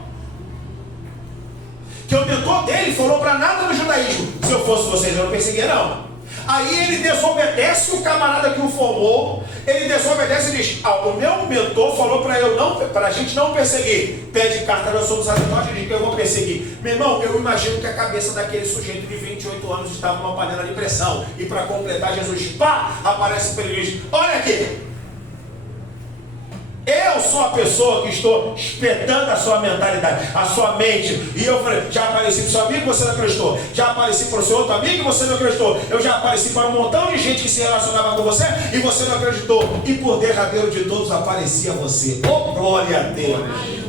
que o mentor dele falou para nada no judaísmo: se eu fosse vocês, eu não perseguia, não. Aí ele desobedece o camarada que o formou. Ele desobedece e diz: o meu mentor falou para a gente não perseguir. Pede carta na sua sacerdote e diz que eu vou perseguir. Meu irmão, eu imagino que a cabeça daquele sujeito de 28 anos estava numa panela de pressão. E para completar, Jesus, aparece para ele e diz: olha aqui, eu sou a pessoa que estou espetando a sua mentalidade, a sua mente. E eu falei: já apareci para o seu amigo e você não acreditou. Já apareci para o seu outro amigo e você não acreditou. Eu já apareci para um montão de gente que se relacionava com você e você não acreditou. E por derradeiro de todos aparecia você. Oh, glória a Deus!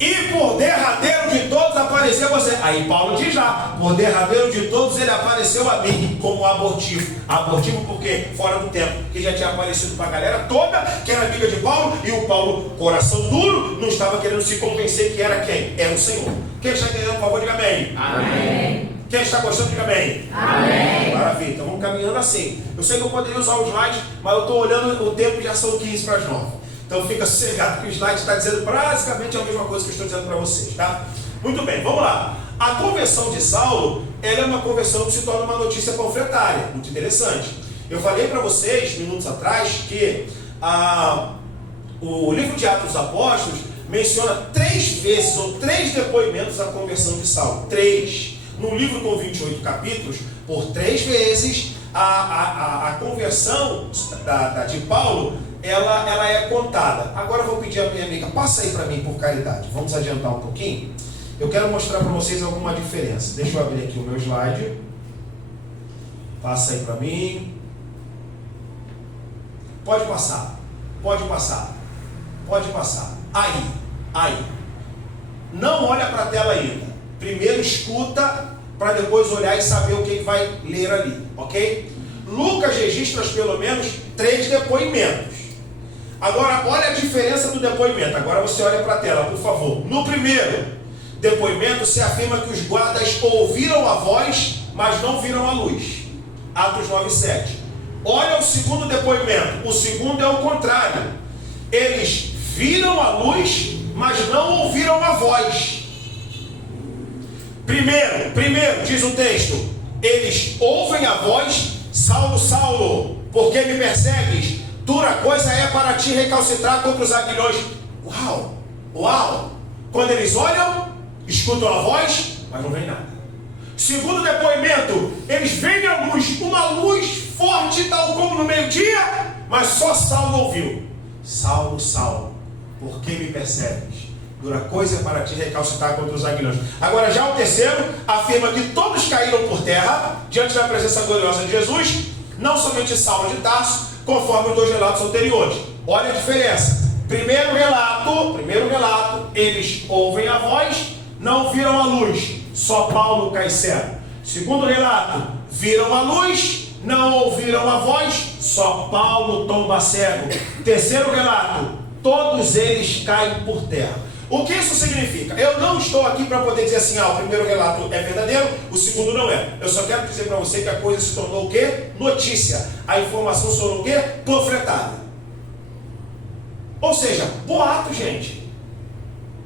E por derradeiro de todos apareceu você. Aí Paulo diz lá: por derradeiro de todos ele apareceu a mim como abortivo. Abortivo por quê? Fora do tempo. Que já tinha aparecido para a galera toda, que era amiga de Paulo. E o Paulo, coração duro, não estava querendo se convencer que era quem? Era o Senhor. Quem está entendendo, por favor, diga amém. Amém. Quem está gostando, diga amém. Amém. Maravilha, então vamos caminhando assim. Eu sei que eu poderia usar o slide, mas eu estou olhando o tempo, já são 15 para as 9. Então fica sossegado que o slide está dizendo basicamente a mesma coisa que eu estou dizendo para vocês, tá? Muito bem, vamos lá. A conversão de Saulo, ela é uma conversão que se torna uma notícia panfletária, muito interessante. Eu falei para vocês, minutos atrás, que o livro de Atos dos Apóstolos menciona 3 vezes, ou 3 depoimentos da conversão de Saulo. 3. Num livro com 28 capítulos, por 3 vezes, a conversão de Paulo, ela é contada. Agora eu vou pedir à minha amiga, passa aí para mim por caridade. Vamos adiantar um pouquinho. Eu quero mostrar para vocês alguma diferença. Deixa eu abrir aqui o meu slide. Passa aí para mim. Pode passar. Pode passar. Pode passar. Aí. Não olha para a tela ainda. Primeiro escuta, para depois olhar e saber o que vai ler ali, ok? Lucas registra pelo menos 3 depoimentos. Agora, olha a diferença do depoimento. Agora você olha para a tela, por favor. No primeiro depoimento, se afirma que os guardas ouviram a voz, mas não viram a luz. Atos 9:7. Olha o segundo depoimento. O segundo é o contrário. Eles viram a luz, mas não ouviram a voz. Primeiro, diz o texto, eles ouvem a voz, Saulo, Saulo, por que me persegues? Dura coisa é para ti recalcitrar contra os aguilhões. Uau! Quando eles olham, escutam a voz, mas não vem nada. Segundo depoimento, eles veem a luz, uma luz forte, tal como no meio-dia, mas só Saulo ouviu. Saulo, Saulo, por que me persegues? Dura coisa é para te recalcitar contra os aguilhões. Agora já o terceiro afirma que todos caíram por terra diante da presença gloriosa de Jesus, não somente Saulo de Tarso, conforme os 2 relatos anteriores. Olha a diferença. Primeiro relato, eles ouvem a voz, não viram a luz, só Paulo cai cego. Segundo relato, viram a luz, não ouviram a voz, só Paulo tomba cego. Terceiro relato, todos eles caem por terra. O que isso significa? Eu não estou aqui para poder dizer assim, o primeiro relato é verdadeiro, o segundo não é. Eu só quero dizer para você que a coisa se tornou o quê? Notícia. A informação se tornou o quê? Panfletada. Ou seja, boato, gente.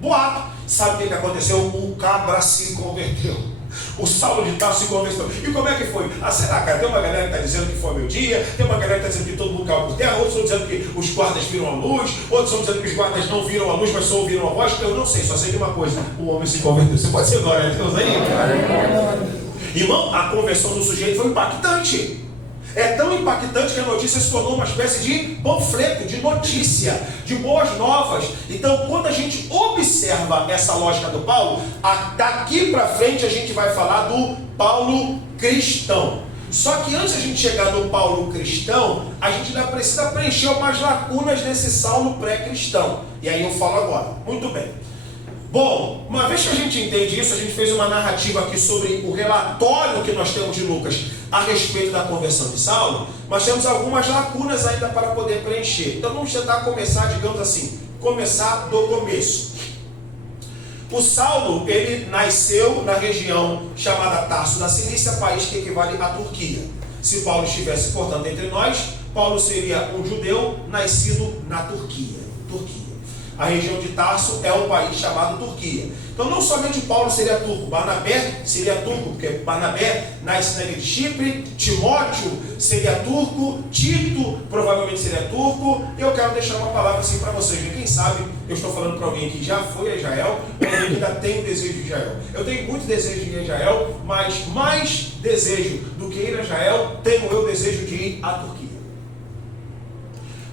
Boato. Sabe o que aconteceu? O cabra se converteu. O Saulo de Tarso se converteu. E como é que foi? Será, cara? Tem uma galera que está dizendo que foi meu dia, tem uma galera que está dizendo que todo mundo caiu por terra, outros estão dizendo que os guardas viram a luz, outros estão dizendo que os guardas não viram a luz, mas só ouviram a voz. Eu não sei, só sei de uma coisa: o homem se converteu. Você pode ser glória a Deus aí? Irmão, a conversão do sujeito foi impactante. É tão impactante que a notícia se tornou uma espécie de panfleto, de notícia, de boas novas. Então, quando a gente observa essa lógica do Paulo, daqui para frente a gente vai falar do Paulo cristão. Só que antes de a gente chegar no Paulo cristão, a gente ainda precisa preencher algumas lacunas desse Saulo pré-cristão. E aí eu falo agora. Muito bem. Bom, uma vez que a gente entende isso, a gente fez uma narrativa aqui sobre o relatório que nós temos de Lucas a respeito da conversão de Saulo, mas temos algumas lacunas ainda para poder preencher. Então vamos tentar começar, digamos assim, começar do começo. O Saulo, ele nasceu na região chamada Tarso da Cilícia, país que equivale à Turquia. Se Paulo estivesse, portanto, entre nós, Paulo seria um judeu nascido na Turquia. A região de Tarso é um país chamado Turquia. Então não somente Paulo seria turco, Barnabé seria turco, porque Barnabé nasce na ilha de Chipre, Timóteo seria turco, Tito provavelmente seria turco. Eu quero deixar uma palavra assim para vocês, e quem sabe eu estou falando para alguém que já foi a Israel, ou alguém que ainda tem o desejo de Israel. Eu tenho muito desejo de ir a Israel, mas mais desejo do que ir a Israel, tenho eu desejo de ir à Turquia.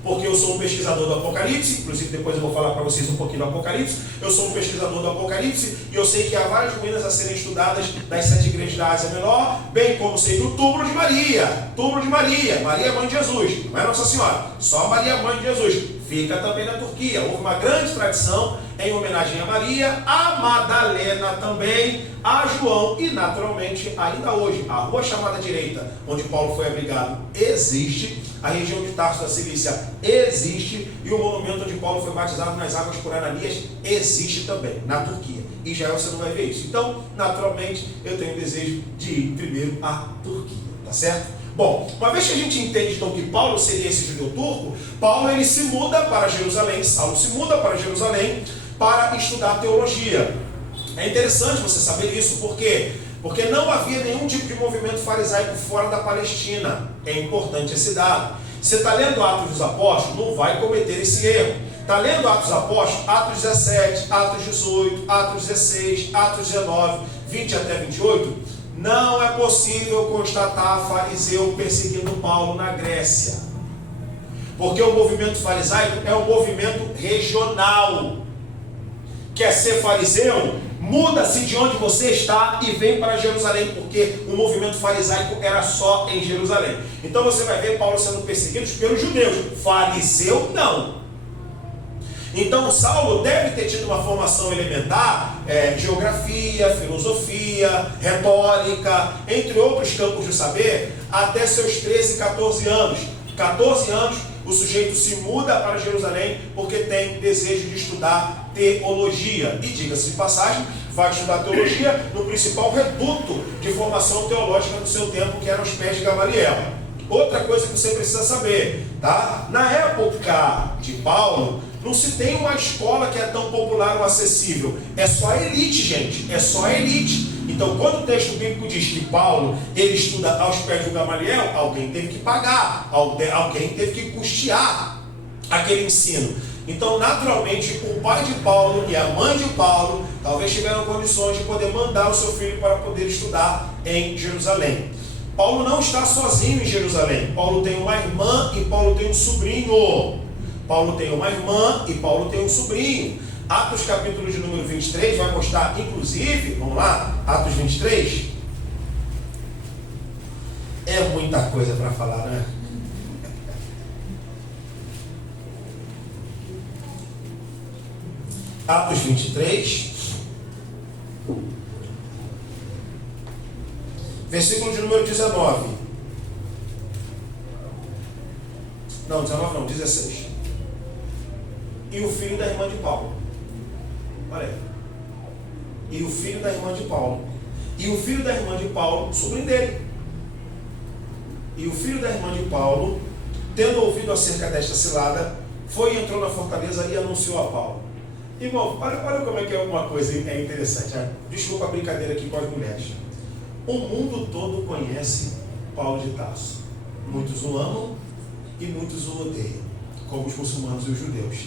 Porque eu sou um pesquisador do Apocalipse, inclusive depois eu vou falar para vocês um pouquinho do Apocalipse. Eu sou um pesquisador do Apocalipse e eu sei que há várias ruínas a serem estudadas das 7 igrejas da Ásia Menor, bem como sei do túmulo de Maria. Túmulo de Maria, Maria mãe de Jesus, não é Nossa Senhora, só Maria mãe de Jesus. Fica também na Turquia. Houve uma grande tradição em homenagem a Maria, a Madalena também, a João e naturalmente ainda hoje a rua chamada direita, onde Paulo foi abrigado, existe. A região de Tarso da Cilícia existe e o monumento onde Paulo foi batizado nas águas por Ananias existe também, na Turquia. Em Israel você não vai ver isso. Então, naturalmente, eu tenho o desejo de ir primeiro à Turquia, tá certo? Bom, uma vez que a gente entende então que Paulo seria esse judeu turco, Paulo ele se muda para Jerusalém, Saulo se muda para Jerusalém para estudar teologia. É interessante você saber isso, por quê? Porque não havia nenhum tipo de movimento farisaico fora da Palestina. É importante esse dado. Você está lendo Atos dos Apóstolos, não vai cometer esse erro. Está lendo Atos dos Apóstolos, Atos 17, Atos 18, Atos 16, Atos 19, 20 até 28, não é possível constatar fariseu perseguindo Paulo na Grécia. Porque o movimento farisaico é um movimento regional. Quer ser fariseu? Muda-se de onde você está e vem para Jerusalém, porque o movimento farisaico era só em Jerusalém. Então você vai ver Paulo sendo perseguido pelos judeus, fariseu não. Então Saulo deve ter tido uma formação elementar, geografia, filosofia, retórica, entre outros campos de saber, até seus 13, 14 anos. 14 anos, o sujeito se muda para Jerusalém porque tem desejo de estudar teologia. E diga-se de passagem, vai estudar teologia no principal reduto de formação teológica do seu tempo, que era os pés de Gamaliel. Outra coisa que você precisa saber, tá? Na época de Paulo, não se tem uma escola que é tão popular ou acessível. É só elite, gente. É só elite. Então, quando o texto bíblico diz que Paulo ele estuda aos pés de Gamaliel, alguém teve que pagar, alguém teve que custear aquele ensino. Então, naturalmente, o pai de Paulo e a mãe de Paulo talvez tiveram condições de poder mandar o seu filho para poder estudar em Jerusalém. Paulo não está sozinho em Jerusalém. Paulo tem uma irmã e Paulo tem um sobrinho. Paulo tem uma irmã e Paulo tem um sobrinho. Atos capítulo de número 23 vai mostrar, inclusive, vamos lá, Atos 23. É muita coisa para falar, né? Atos 23, versículo de número 19. Não, 19 não, 16. E o filho da irmã de Paulo. Olha aí. E o filho da irmã de Paulo. E o filho da irmã de Paulo, sobrinho dele. E o filho da irmã de Paulo, tendo ouvido acerca desta cilada, foi e entrou na fortaleza e anunciou a Paulo. Irmão, olha como é que é uma coisa interessante. Desculpa a brincadeira aqui com as mulheres. O mundo todo conhece Paulo de Tarso. Muitos o amam e muitos o odeiam, como os muçulmanos e os judeus.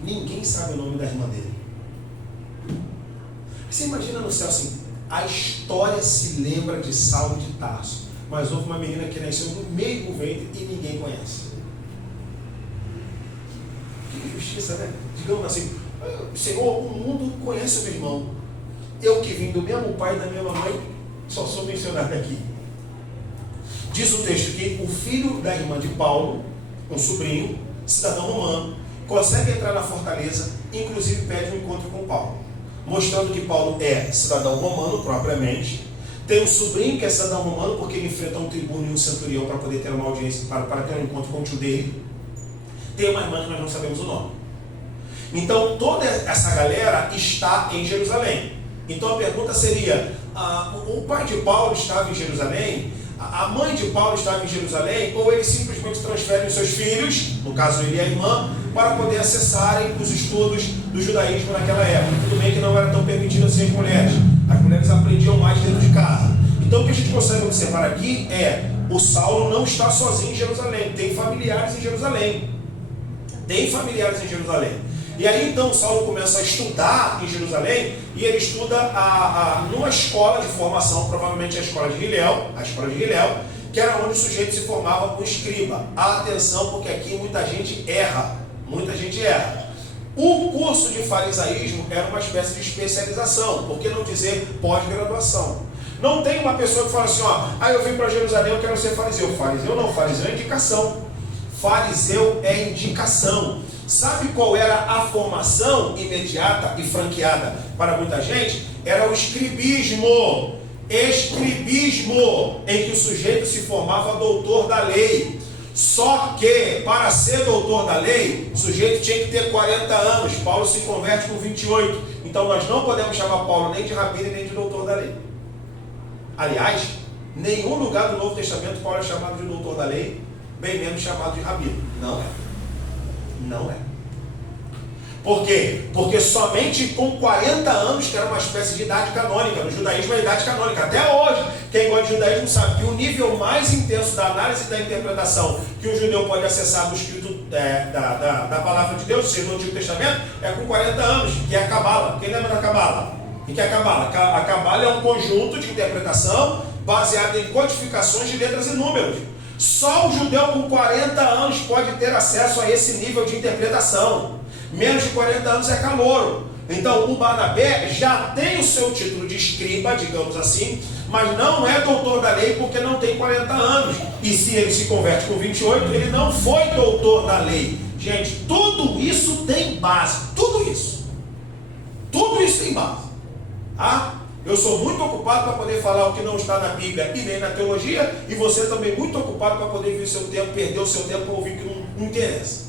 Ninguém sabe o nome da irmã dele. Você imagina no céu assim, a história se lembra de Saulo de Tarso, mas houve uma menina que nasceu no meio do ventre e ninguém conhece. Que injustiça, né? Digamos assim, Senhor, o mundo conhece o meu irmão. Eu que vim do mesmo pai e da mesma mãe, só sou mencionado aqui. Diz o texto que o filho da irmã de Paulo, um sobrinho, cidadão romano, consegue entrar na fortaleza, inclusive pede um encontro com Paulo, mostrando que Paulo é cidadão romano propriamente, tem um sobrinho que é cidadão romano porque ele enfrenta um tribuno e um centurião para poder ter uma audiência, para ter um encontro com o tio dele, tem uma irmã que nós não sabemos o nome. Então toda essa galera está em Jerusalém. Então a pergunta seria, o pai de Paulo estava em Jerusalém? A mãe de Paulo estava em Jerusalém, ou eles simplesmente transferem os seus filhos, no caso ele e a irmã, para poder acessarem os estudos do judaísmo naquela época? Tudo bem que não era tão permitido assim as mulheres aprendiam mais dentro de casa. Então o que a gente consegue observar aqui é, o Saulo não está sozinho em Jerusalém, tem familiares em Jerusalém. E aí então Saulo começa a estudar em Jerusalém, e ele estuda numa escola de formação, provavelmente a escola de Hilel, que era onde o sujeito se formava com escriba. Atenção, porque aqui muita gente erra. O curso de farisaísmo era uma espécie de especialização, por que não dizer pós-graduação? Não tem uma pessoa que fala assim, eu vim para Jerusalém, eu quero ser fariseu. Fariseu não, fariseu é indicação. Fariseu é indicação. Sabe qual era a formação imediata e franqueada para muita gente? Era o escribismo. Em que o sujeito se formava doutor da lei. Só que, para ser doutor da lei, o sujeito tinha que ter 40 anos. Paulo se converte com 28. Então nós não podemos chamar Paulo nem de rabino nem de doutor da lei. Aliás, nenhum lugar do Novo Testamento Paulo é chamado de doutor da lei, bem menos chamado de rabino. Não é. Por quê? Porque somente com 40 anos, que era uma espécie de idade canônica, no judaísmo é a idade canônica. Até hoje, quem gosta de judaísmo sabe que o nível mais intenso da análise e da interpretação que um judeu pode acessar do escrito da palavra de Deus, seja no Antigo Testamento, é com 40 anos, que é a Cabala. Quem lembra da Cabala? O que é a Cabala? A Cabala é um conjunto de interpretação baseado em codificações de letras e números. Só o judeu com 40 anos pode ter acesso a esse nível de interpretação. Menos de 40 anos é calouro. Então o Barnabé já tem o seu título de escriba, digamos assim, mas não é doutor da lei porque não tem 40 anos. E se ele se converte com 28, ele não foi doutor da lei. Gente, tudo isso tem base. Tudo isso tem base. Ah? Eu sou muito ocupado para poder falar o que não está na Bíblia e nem na teologia, e você também muito ocupado para poder ver seu tempo, perder o seu tempo para ouvir o que não interessa.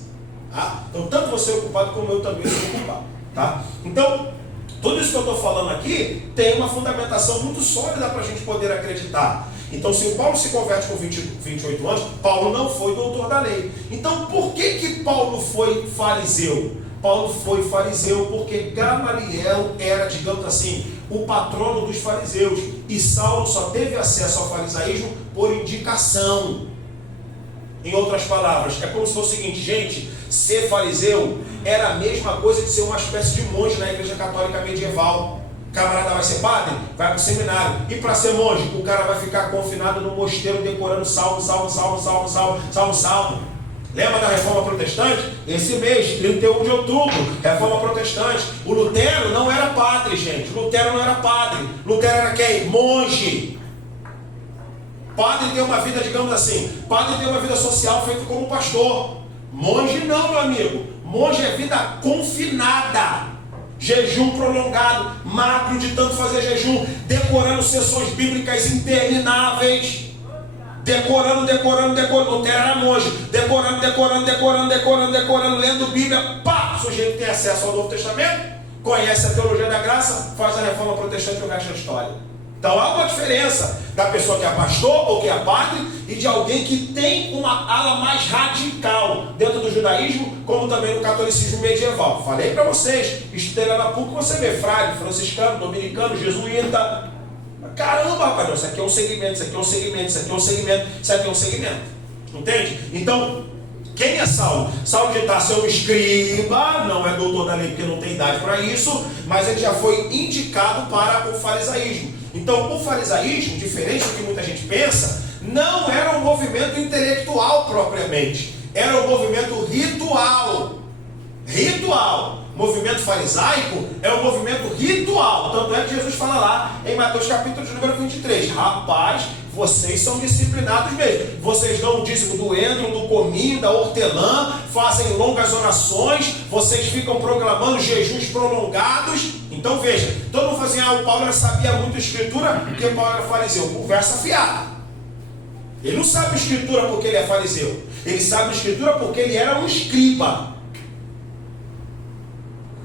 Tá? Então, tanto você é ocupado como eu também sou ocupado. Tá? Então, tudo isso que eu estou falando aqui tem uma fundamentação muito sólida para a gente poder acreditar. Então, se o Paulo se converte com 28 anos, Paulo não foi doutor da lei. Então, por que Paulo foi fariseu? Paulo foi fariseu porque Gamaliel era, digamos assim, o patrono dos fariseus. E Saulo só teve acesso ao farisaísmo por indicação. Em outras palavras, é como se fosse o seguinte, gente, ser fariseu era a mesma coisa de ser uma espécie de monge na igreja católica medieval. O camarada vai ser padre, vai para o seminário. E para ser monge, o cara vai ficar confinado no mosteiro decorando salmo. Lembra da Reforma Protestante? Esse mês, 31 de outubro, Reforma Protestante. O Lutero não era padre, gente. Lutero não era padre. Lutero era quem? Monge. Padre tem uma vida, digamos assim, padre tem uma vida social feita como pastor. Monge não, meu amigo. Monge é vida confinada. Jejum prolongado, magro de tanto fazer jejum, decorando sessões bíblicas intermináveis. Decorando. Lutero era monge. Decorando, lendo Bíblia. Pá! O sujeito tem acesso ao Novo Testamento, conhece a teologia da graça, faz a Reforma Protestante e o resto da história. Então há uma diferença da pessoa que é pastor ou que é padre e de alguém que tem uma ala mais radical dentro do judaísmo, como também no catolicismo medieval. Falei para vocês, estudei lá na PUC, você vê frade, franciscano, dominicano, jesuíta. Caramba, rapaz, isso aqui é um segmento, isso aqui é um segmento, isso aqui é um segmento, isso aqui é um segmento. Entende? Então, quem é Saulo? Saulo de Tarso é um escriba, não é doutor da lei porque não tem idade para isso, mas ele já foi indicado para o farisaísmo. Então, o farisaísmo, diferente do que muita gente pensa, não era um movimento intelectual propriamente, era um movimento ritual. O movimento farisaico é um movimento ritual. Tanto é que Jesus fala lá em Mateus capítulo de número 23. Rapaz, vocês são disciplinados mesmo. Vocês dão o dízimo do endro, do cominho, da hortelã, fazem longas orações, vocês ficam proclamando jejuns prolongados. Então veja, todo mundo fala assim, o Paulo sabia muito escritura porque o Paulo era fariseu. Conversa fiada. Ele não sabe escritura porque ele é fariseu. Ele sabe escritura porque ele era um escriba.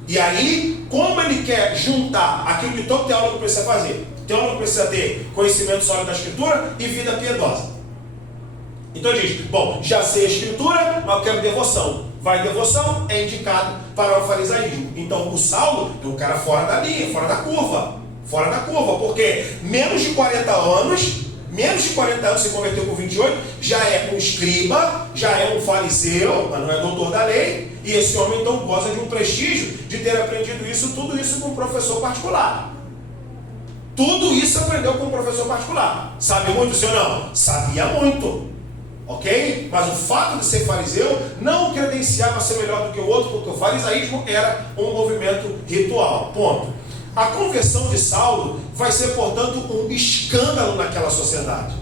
E aí, como ele quer juntar aquilo que todo teólogo precisa fazer? O teólogo precisa ter conhecimento sólido da escritura e vida piedosa. Então ele diz, bom, já sei a escritura, mas eu quero devoção. Vai devoção, é indicado para o farisaísmo. Então o Saulo é um cara fora da linha, fora da curva, porque menos de 40 anos se converteu com 28, já é um escriba, já é um fariseu, mas não é doutor da lei, e esse homem então goza de um prestígio de ter aprendido tudo isso com um professor particular. Tudo isso aprendeu com um professor particular. Sabe muito, sim ou não? Sabia muito. Ok? Mas o fato de ser fariseu não o credenciava ser melhor do que o outro, porque o farisaísmo era um movimento ritual. Ponto. A conversão de Saulo vai ser, portanto, um escândalo naquela sociedade.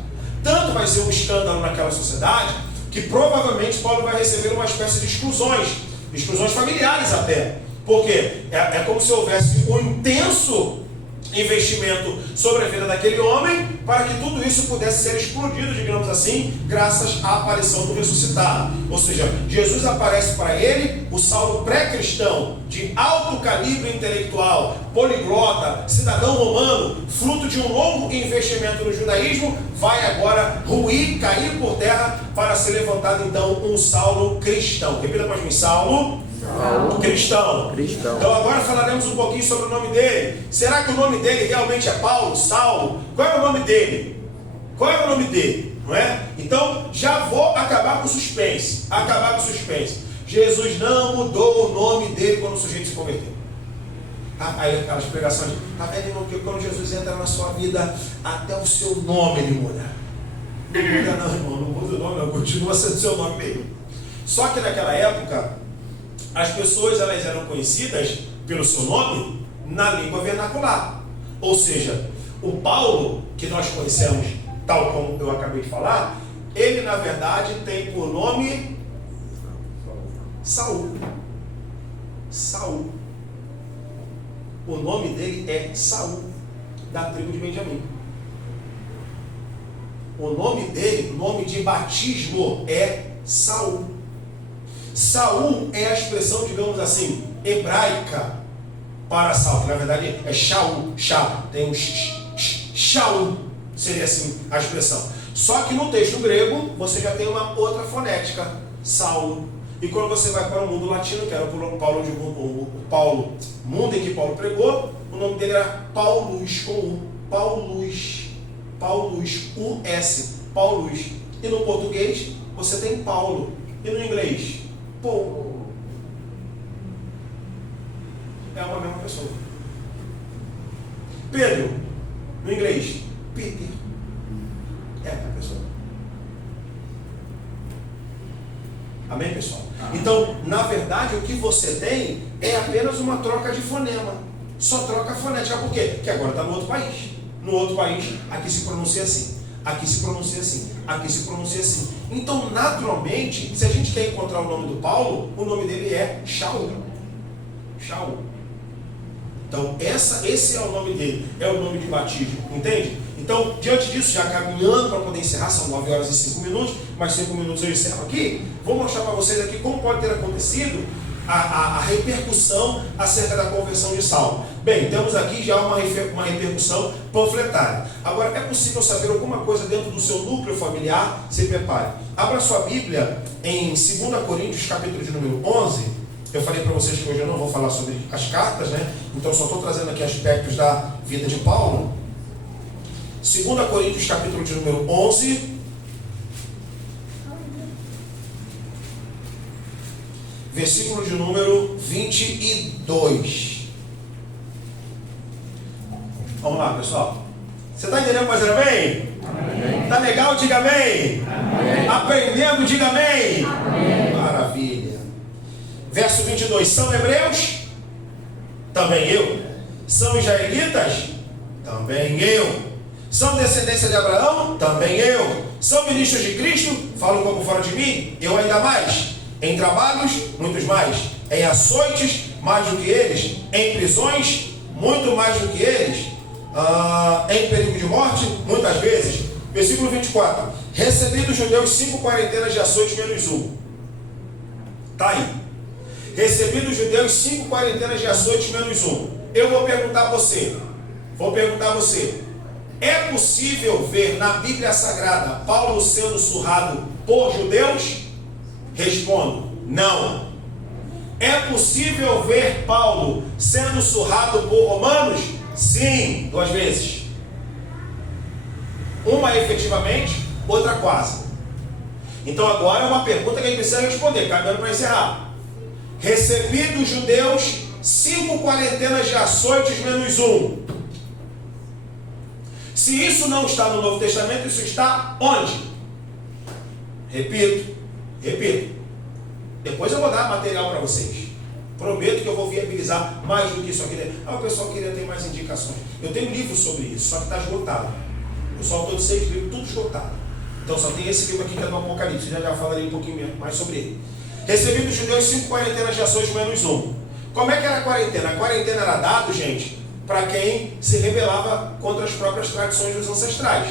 Tanto vai ser um escândalo naquela sociedade que provavelmente Paulo vai receber uma espécie de exclusões familiares até. Porque é como se houvesse um intenso investimento sobre a vida daquele homem, para que tudo isso pudesse ser explodido, digamos assim, graças à aparição do ressuscitado. Ou seja, Jesus aparece para ele, o Saulo pré-cristão, de alto calibre intelectual, poliglota, cidadão romano, fruto de um longo investimento no judaísmo, vai agora ruir, cair por terra, para ser levantado então um Saulo cristão. Repita para mim: Saulo cristão. Então agora falaremos um pouquinho sobre o nome dele. Será que o nome dele realmente é Paulo, Saulo? Qual é o nome dele? Qual é o nome dele? Não é? Então já vou acabar com o suspense. Jesus não mudou o nome dele quando o sujeito se converteu. Aí aquelas pregações, tá vendo, irmão, que quando Jesus entra na sua vida, até o seu nome ele muda. Não muda não, irmão, não muda o nome, não, continua sendo seu nome mesmo. Só que naquela época, as pessoas elas eram conhecidas pelo seu nome na língua vernacular. Ou seja, o Paulo, que nós conhecemos, tal como eu acabei de falar, ele na verdade tem por nome Saul. Saul. O nome dele é Saul, da tribo de Benjamim. O nome dele, nome de batismo, é Saul. Saul é a expressão, digamos assim, hebraica para Saul, que na verdade é Shaul, tem um Shaul, seria assim a expressão. Só que no texto grego você já tem uma outra fonética, Saulo. E quando você vai para o mundo latino, que era o mundo em que Paulo pregou, o nome dele era Paulus, com U, Paulus, U-S, Paulus. E no português você tem Paulo. E no inglês? Paul. É uma mesma pessoa. Pedro, no inglês, Peter. É a pessoa. Amém, pessoal? Então, na verdade, o que você tem é apenas uma troca de fonema. Só troca fonética. Por quê? Porque agora está no outro país. No outro país, aqui se pronuncia assim. Aqui se pronuncia assim. Aqui se pronuncia assim. Então, naturalmente, se a gente quer encontrar o nome do Paulo, o nome dele é Shaul. Shaul. Então, esse é o nome dele. É o nome de batismo. Entende? Então, diante disso, já caminhando para poder encerrar, são 9 horas e 5 minutos, mais 5 minutos eu encerro aqui. Vou mostrar para vocês aqui como pode ter acontecido a repercussão acerca da conversão de Saulo. Bem, temos aqui já uma repercussão panfletária. Agora, é possível saber alguma coisa dentro do seu núcleo familiar? Se prepare. Abra sua Bíblia em 2 Coríntios, capítulo de número 11. Eu falei para vocês que hoje eu não vou falar sobre as cartas, né? Então só estou trazendo aqui aspectos da vida de Paulo. 2 Coríntios, capítulo de número 11. Versículo de número 22. Vamos lá, pessoal. Você está entendendo mais ou menos? Está legal? Diga amém. Amém. Aprendendo? Diga amém. Amém. Maravilha. Verso 22. São hebreus? Também eu. São israelitas? Também eu. São descendência de Abraão? Também eu. São ministros de Cristo? Falo como fora de mim? Eu ainda mais. Em trabalhos, muitos mais. Em açoites, mais do que eles. Em prisões, muito mais do que eles. Em perigo de morte, muitas vezes. Versículo 24. Recebi dos judeus 5 quarentenas de açoites menos 1. Está aí. Recebi dos judeus 5 quarentenas de açoites menos 1. Eu vou perguntar a você. É possível ver na Bíblia Sagrada Paulo sendo surrado por judeus? Respondo, não. É possível ver Paulo sendo surrado por romanos? Sim, 2 vezes. Uma efetivamente, outra quase. Então agora é uma pergunta que a gente precisa responder, caminhando para encerrar. Recebi dos judeus 5 quarentenas de açoites menos 1. Se isso não está no Novo Testamento, isso está onde? Repito. Depois eu vou dar material para vocês. Prometo que eu vou viabilizar mais do que isso aqui. O pessoal queria ter mais indicações. Eu tenho livros sobre isso, só que está esgotado. Eu só estou de 6 livros, tudo esgotado. Então só tem esse livro aqui que é do Apocalipse. Já falarei um pouquinho mais sobre ele. Recebi dos judeus 5 quarentenas de açoites menos 1. Como é que era a quarentena? A quarentena era dado, gente, para quem se rebelava contra as próprias tradições dos ancestrais.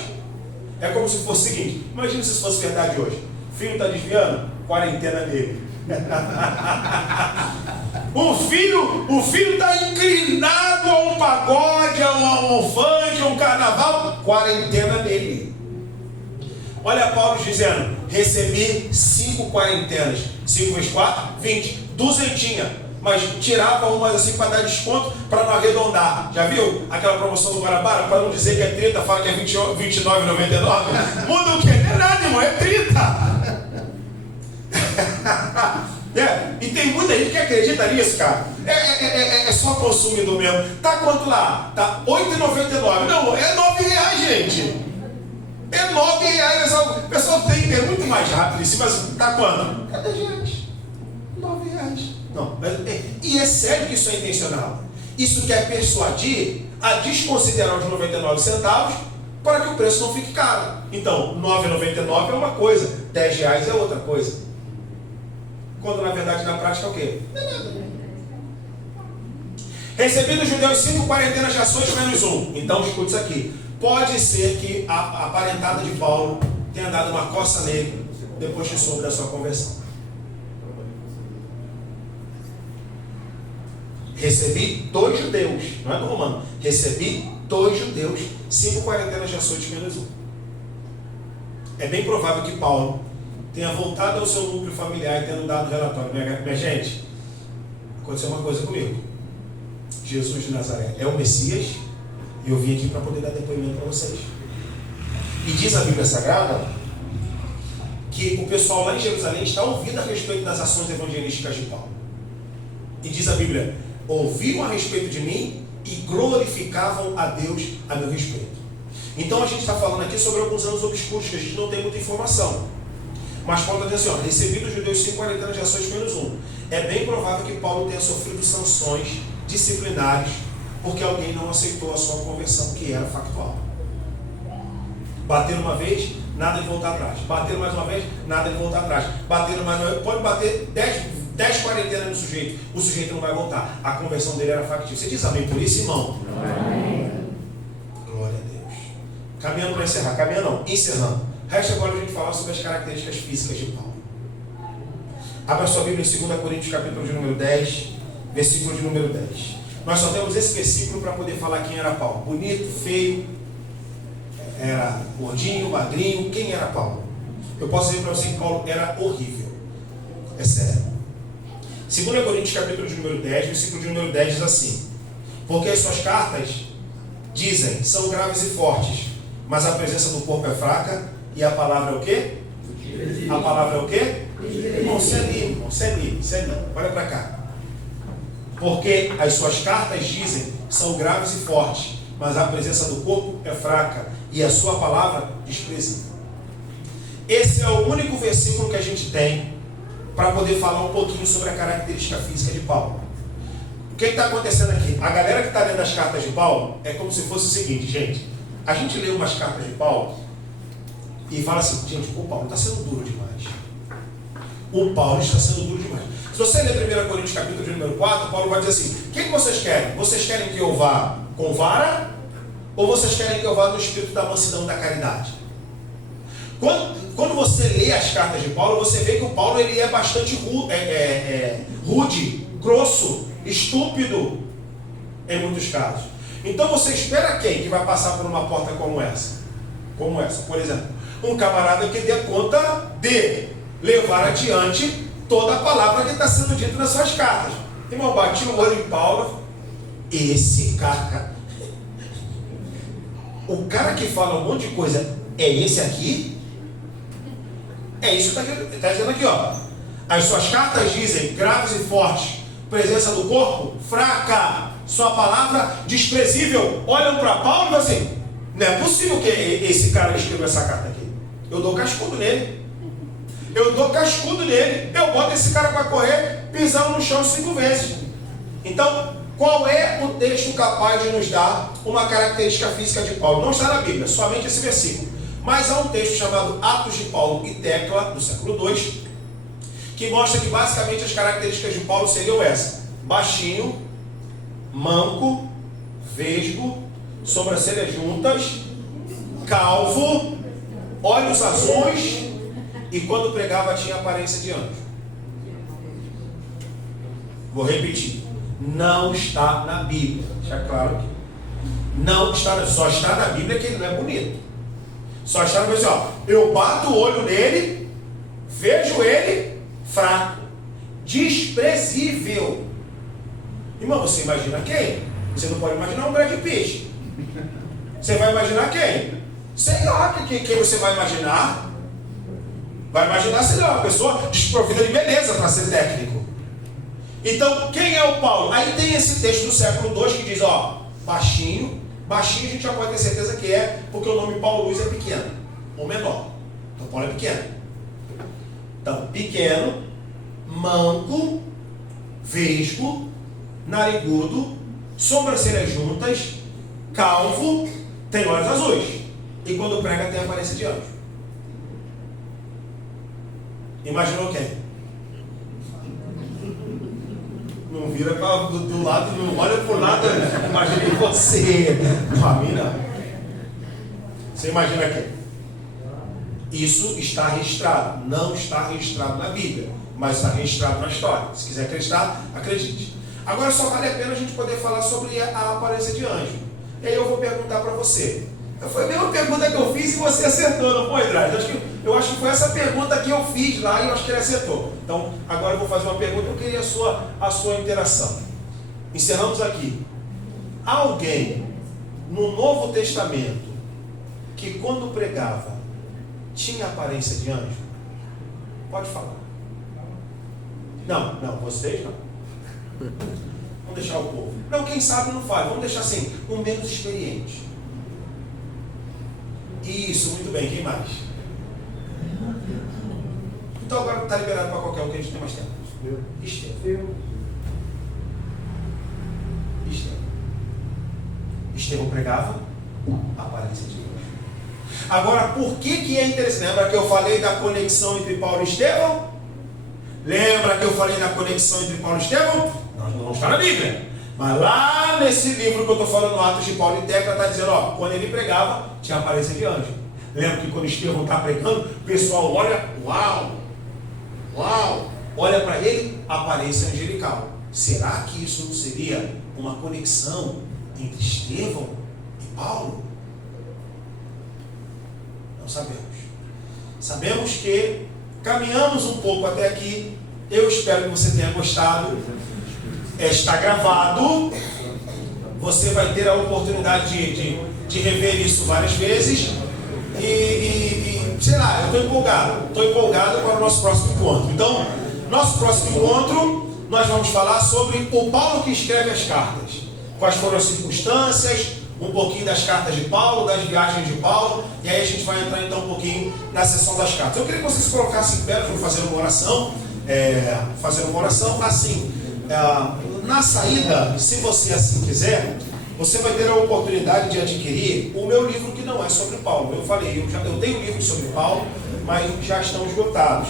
É como se fosse o seguinte: imagina se isso fosse verdade hoje. O filho está desviando, quarentena nele. O filho está inclinado a um pagode, a um funk, a um carnaval, quarentena nele. Olha Paulo dizendo: recebi 5 quarentenas. 5 vezes 4, 20. Duzentinha. Mas tirava umas assim para dar desconto, para não arredondar. Já viu aquela promoção do Guarabara? Para não dizer que é 30, fala que é 29,99. Muda o quê? Não é nada, irmão, é 30. E tem muita gente que acredita nisso, cara. É só consumidor mesmo. Tá quanto lá? Tá R$8,99. Não, é R$9, gente. É R$9. O pessoal tem, é muito mais rápido isso, mas tá quanto? É R$10. R$9. Não, e é sério que isso é intencional. Isso quer persuadir a desconsiderar os 99 centavos para que o preço não fique caro. Então, R$9,99 é uma coisa, R$10 é outra coisa. Quando na verdade na prática é o quê? Não é nada. Recebi dos judeus 5 quarentenas de ações menos 1. Então escute isso aqui. Pode ser que a parentada de Paulo tenha dado uma coça nele depois que soube da sua conversão. Recebi 2 judeus, não é do romano. Recebi 2 judeus, 5 quarentenas de ações menos 1. É bem provável que Paulo tenha voltado ao seu núcleo familiar e tendo dado relatório. Minha gente, aconteceu uma coisa comigo. Jesus de Nazaré é o Messias e eu vim aqui para poder dar depoimento para vocês. E diz a Bíblia Sagrada que o pessoal lá em Jerusalém está ouvindo a respeito das ações evangelísticas de Paulo. E diz a Bíblia: ouviram a respeito de mim e glorificavam a Deus a meu respeito. Então a gente está falando aqui sobre alguns anos obscuros que a gente não tem muita informação. Mas Paulo está dizendo assim: recebi dos judeus 5 quarentenas de ações menos 1. É bem provável que Paulo tenha sofrido sanções disciplinares porque alguém não aceitou a sua conversão, que era factual. Bater uma vez, nada de voltar atrás. Bater mais uma vez, nada de voltar atrás. Bater mais uma vez, pode bater 10 quarentenas no sujeito, o sujeito não vai voltar. A conversão dele era factível. Você diz amém por isso, irmão? Amém. Glória a Deus. Caminhando para encerrar, encerrando. Resta agora a gente falar sobre as características físicas de Paulo. Abra sua Bíblia em 2 Coríntios, capítulo de número 10, versículo de número 10. Nós só temos esse versículo para poder falar quem era Paulo. Bonito, feio, era gordinho, magrinho. Quem era Paulo? Eu posso dizer para você que Paulo era horrível. É sério. 2 Coríntios, capítulo de número 10, versículo de número 10 diz assim: porque as suas cartas, dizem, são graves e fortes, mas a presença do corpo é fraca, e a palavra é o quê? A palavra é o quê? Irmão, se ali, olha para cá. Porque as suas cartas, dizem, são graves e fortes, mas a presença do corpo é fraca, e a sua palavra desprezível. Esse é o único versículo que a gente tem para poder falar um pouquinho sobre a característica física de Paulo. O que está acontecendo aqui? A galera que está lendo as cartas de Paulo é como se fosse o seguinte, gente. A gente lê umas cartas de Paulo e fala assim: gente, o Paulo está sendo duro demais. O Paulo está sendo duro demais. Se você ler 1 Coríntios capítulo de número 4, Paulo vai dizer assim: o que vocês querem? Vocês querem que eu vá com vara? Ou vocês querem que eu vá no espírito da mansidão e da caridade? Quando você lê as cartas de Paulo, você vê que o Paulo ele é bastante rude, grosso, estúpido, em muitos casos. Então você espera quem que vai passar por uma porta como essa? Por exemplo, um camarada que dê conta de levar adiante toda a palavra que está sendo dita nas suas cartas. Irmão, bati o olho em Paulo, esse cara, o cara que fala um monte de coisa, é esse aqui? É isso que está dizendo aqui, ó. As suas cartas dizem graves e fortes, presença do corpo fraca, sua palavra desprezível. Olham para Paulo e dizem assim: não é possível que esse cara escreva essa carta aqui. Eu dou cascudo nele. Eu boto esse cara para correr pisando no chão 5 vezes. Então, qual é o texto capaz de nos dar uma característica física de Paulo? Não está na Bíblia, somente esse versículo. Mas há um texto chamado Atos de Paulo e Tecla, do século II, que mostra que basicamente as características de Paulo seriam essas: baixinho, manco, vesgo, sobrancelhas juntas, calvo, olhos azuis, e quando pregava tinha aparência de anjo. Vou repetir. Não está na Bíblia. Deixa claro aqui. Não está, só está na Bíblia que ele não é bonito. Só está na Bíblia assim, ó. Eu bato o olho nele, vejo ele fraco, desprezível. Irmão, você imagina quem? Você não pode imaginar um Brad Pitt. Você vai imaginar quem? Sei lá quem você vai imaginar. Vai imaginar, sei lá, uma pessoa desprovida de beleza para ser técnico. Então, quem é o Paulo? Aí tem esse texto do século II que diz, ó, baixinho. Baixinho a gente já pode ter certeza que é, porque o nome Paulo Luiz é pequeno, ou menor. Então, Paulo é pequeno. Então, pequeno, manco, vesgo, narigudo, sobrancelhas juntas, calvo, tem olhos azuis. E quando prega tem aparência de anjo. Imaginou quem? Não vira do lado, não olha por nada. Imaginei você. Não, a mim não. Você imagina quem? Isso está registrado. Não está registrado na Bíblia, mas está registrado na história. Se quiser acreditar, acredite. Agora só vale a pena a gente poder falar sobre a aparência de anjo. E aí eu vou perguntar para você. Foi a mesma pergunta que eu fiz e você acertou, não foi, Draghi? Eu acho que foi essa pergunta que eu fiz lá e eu acho que ele acertou. Então, agora eu vou fazer uma pergunta, eu queria a sua interação. Encerramos aqui. Alguém no Novo Testamento que quando pregava tinha aparência de anjo? Pode falar. Não, vocês não. Vamos deixar o povo. Não, quem sabe não faz. Vamos deixar assim, um menos experiente. Isso, muito bem. Quem mais? Então agora está liberado para qualquer um que a gente tem mais tempo. Estevão. Estevão pregava a aparência de Deus. Agora, por que é interessante? Lembra que eu falei da conexão entre Paulo e Estevão? Lembra que eu falei da conexão entre Paulo e Estevão? Não está na Bíblia. Mas lá nesse livro que eu estou falando, Atos de Paulo e Tecla, está dizendo, ó, quando ele pregava, tinha aparência de anjo. Lembra que quando Estevão está pregando, o pessoal olha, uau, olha para ele, aparência angelical. Será que isso não seria uma conexão entre Estevão e Paulo? Não sabemos. Sabemos que caminhamos um pouco até aqui. Eu espero que você tenha gostado. Está gravado. Você vai ter a oportunidade de rever isso várias vezes. E sei lá, eu estou empolgado para o nosso próximo encontro. Então, nosso próximo encontro, nós vamos falar sobre o Paulo que escreve as cartas. Quais foram as circunstâncias, um pouquinho das cartas de Paulo, das viagens de Paulo, e aí a gente vai entrar então um pouquinho na sessão das cartas. Eu queria que vocês se colocassem em pé, vamos fazer uma oração, assim, na saída, se você assim quiser, você vai ter a oportunidade de adquirir o meu livro que não é sobre Paulo. Eu falei, eu tenho livros sobre Paulo, mas já estão esgotados.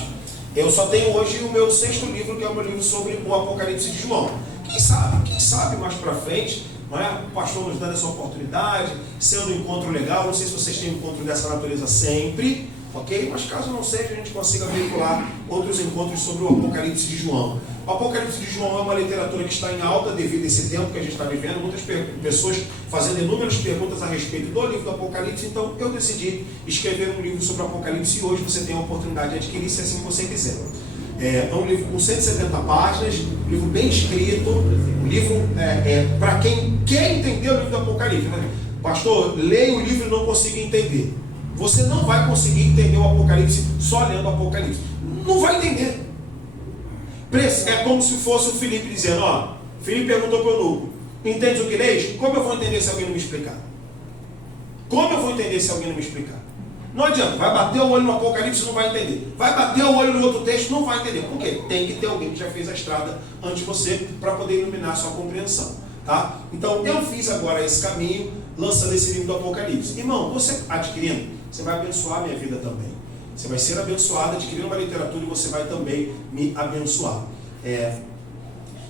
Eu só tenho hoje o meu 6º livro, que é o meu livro sobre o Apocalipse de João. Quem sabe mais para frente, não é? O pastor nos dando essa oportunidade, sendo um encontro legal. Não sei se vocês têm um encontro dessa natureza sempre, ok? Mas caso não seja, a gente consiga veicular outros encontros sobre o Apocalipse de João. O Apocalipse de João é uma literatura que está em alta devido a esse tempo que a gente está vivendo, muitas pessoas fazendo inúmeras perguntas a respeito do livro do Apocalipse. Então eu decidi escrever um livro sobre o Apocalipse e hoje você tem a oportunidade de adquirir, se assim você quiser. É um livro com 170 páginas, um livro bem escrito, um livro para quem quer entender o livro do Apocalipse. Né? Pastor, leia o livro e não consiga entender. Você não vai conseguir entender o Apocalipse só lendo o Apocalipse. Não vai entender. É como se fosse o Felipe dizendo, ó, Felipe perguntou para o eunuco, entende o que lês? Como eu vou entender se alguém não me explicar? Como eu vou entender se alguém não me explicar? Não adianta, vai bater o olho no Apocalipse, não vai entender. Vai bater o olho no outro texto, não vai entender. Por quê? Tem que ter alguém que já fez a estrada antes de você para poder iluminar a sua compreensão. Tá? Então, eu fiz agora esse caminho, lançando esse livro do Apocalipse. Irmão, você adquirindo, você vai abençoar a minha vida também. Você vai ser abençoado, adquirindo uma literatura e você vai também me abençoar.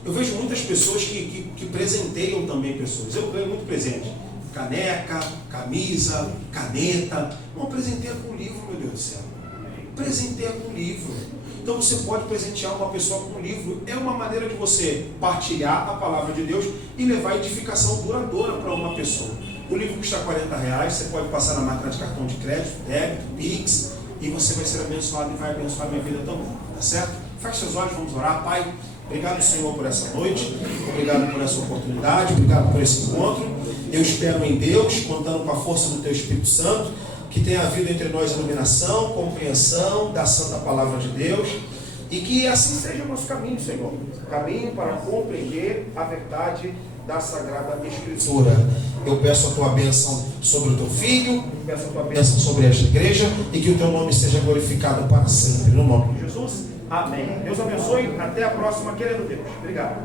Eu vejo muitas pessoas que presenteiam também pessoas. Eu ganho muito presente. Caneca, camisa, caneta. Não, presenteia com livro, meu Deus do céu. Presenteia com livro. Então você pode presentear uma pessoa com um livro. É uma maneira de você partilhar a palavra de Deus e levar edificação duradoura para uma pessoa. O livro custa R$40, você pode passar na máquina de cartão de crédito, débito, Pix, e você vai ser abençoado e vai abençoar a minha vida também. Tá certo? Feche seus olhos, vamos orar. Pai, obrigado, Senhor, por essa noite. Obrigado por essa oportunidade. Obrigado por esse encontro. Eu espero em Deus, contando com a força do Teu Espírito Santo, que tenha havido entre nós iluminação, compreensão da Santa Palavra de Deus, e que assim seja o nosso caminho, Senhor. Caminho para compreender a verdade da Sagrada Escritura. Eu peço a Tua bênção sobre o Teu Filho, eu peço a Tua bênção sobre esta igreja, e que o Teu nome seja glorificado para sempre. No nome de Jesus. Amém. Deus abençoe. Até a próxima, querendo Deus. Obrigado.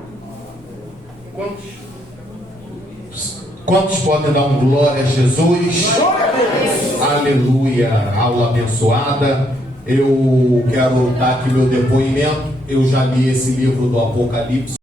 Quantos podem dar um glória a Jesus? Glória a Deus. Aleluia. Aula abençoada. Eu quero dar aqui meu depoimento. Eu já li esse livro do Apocalipse.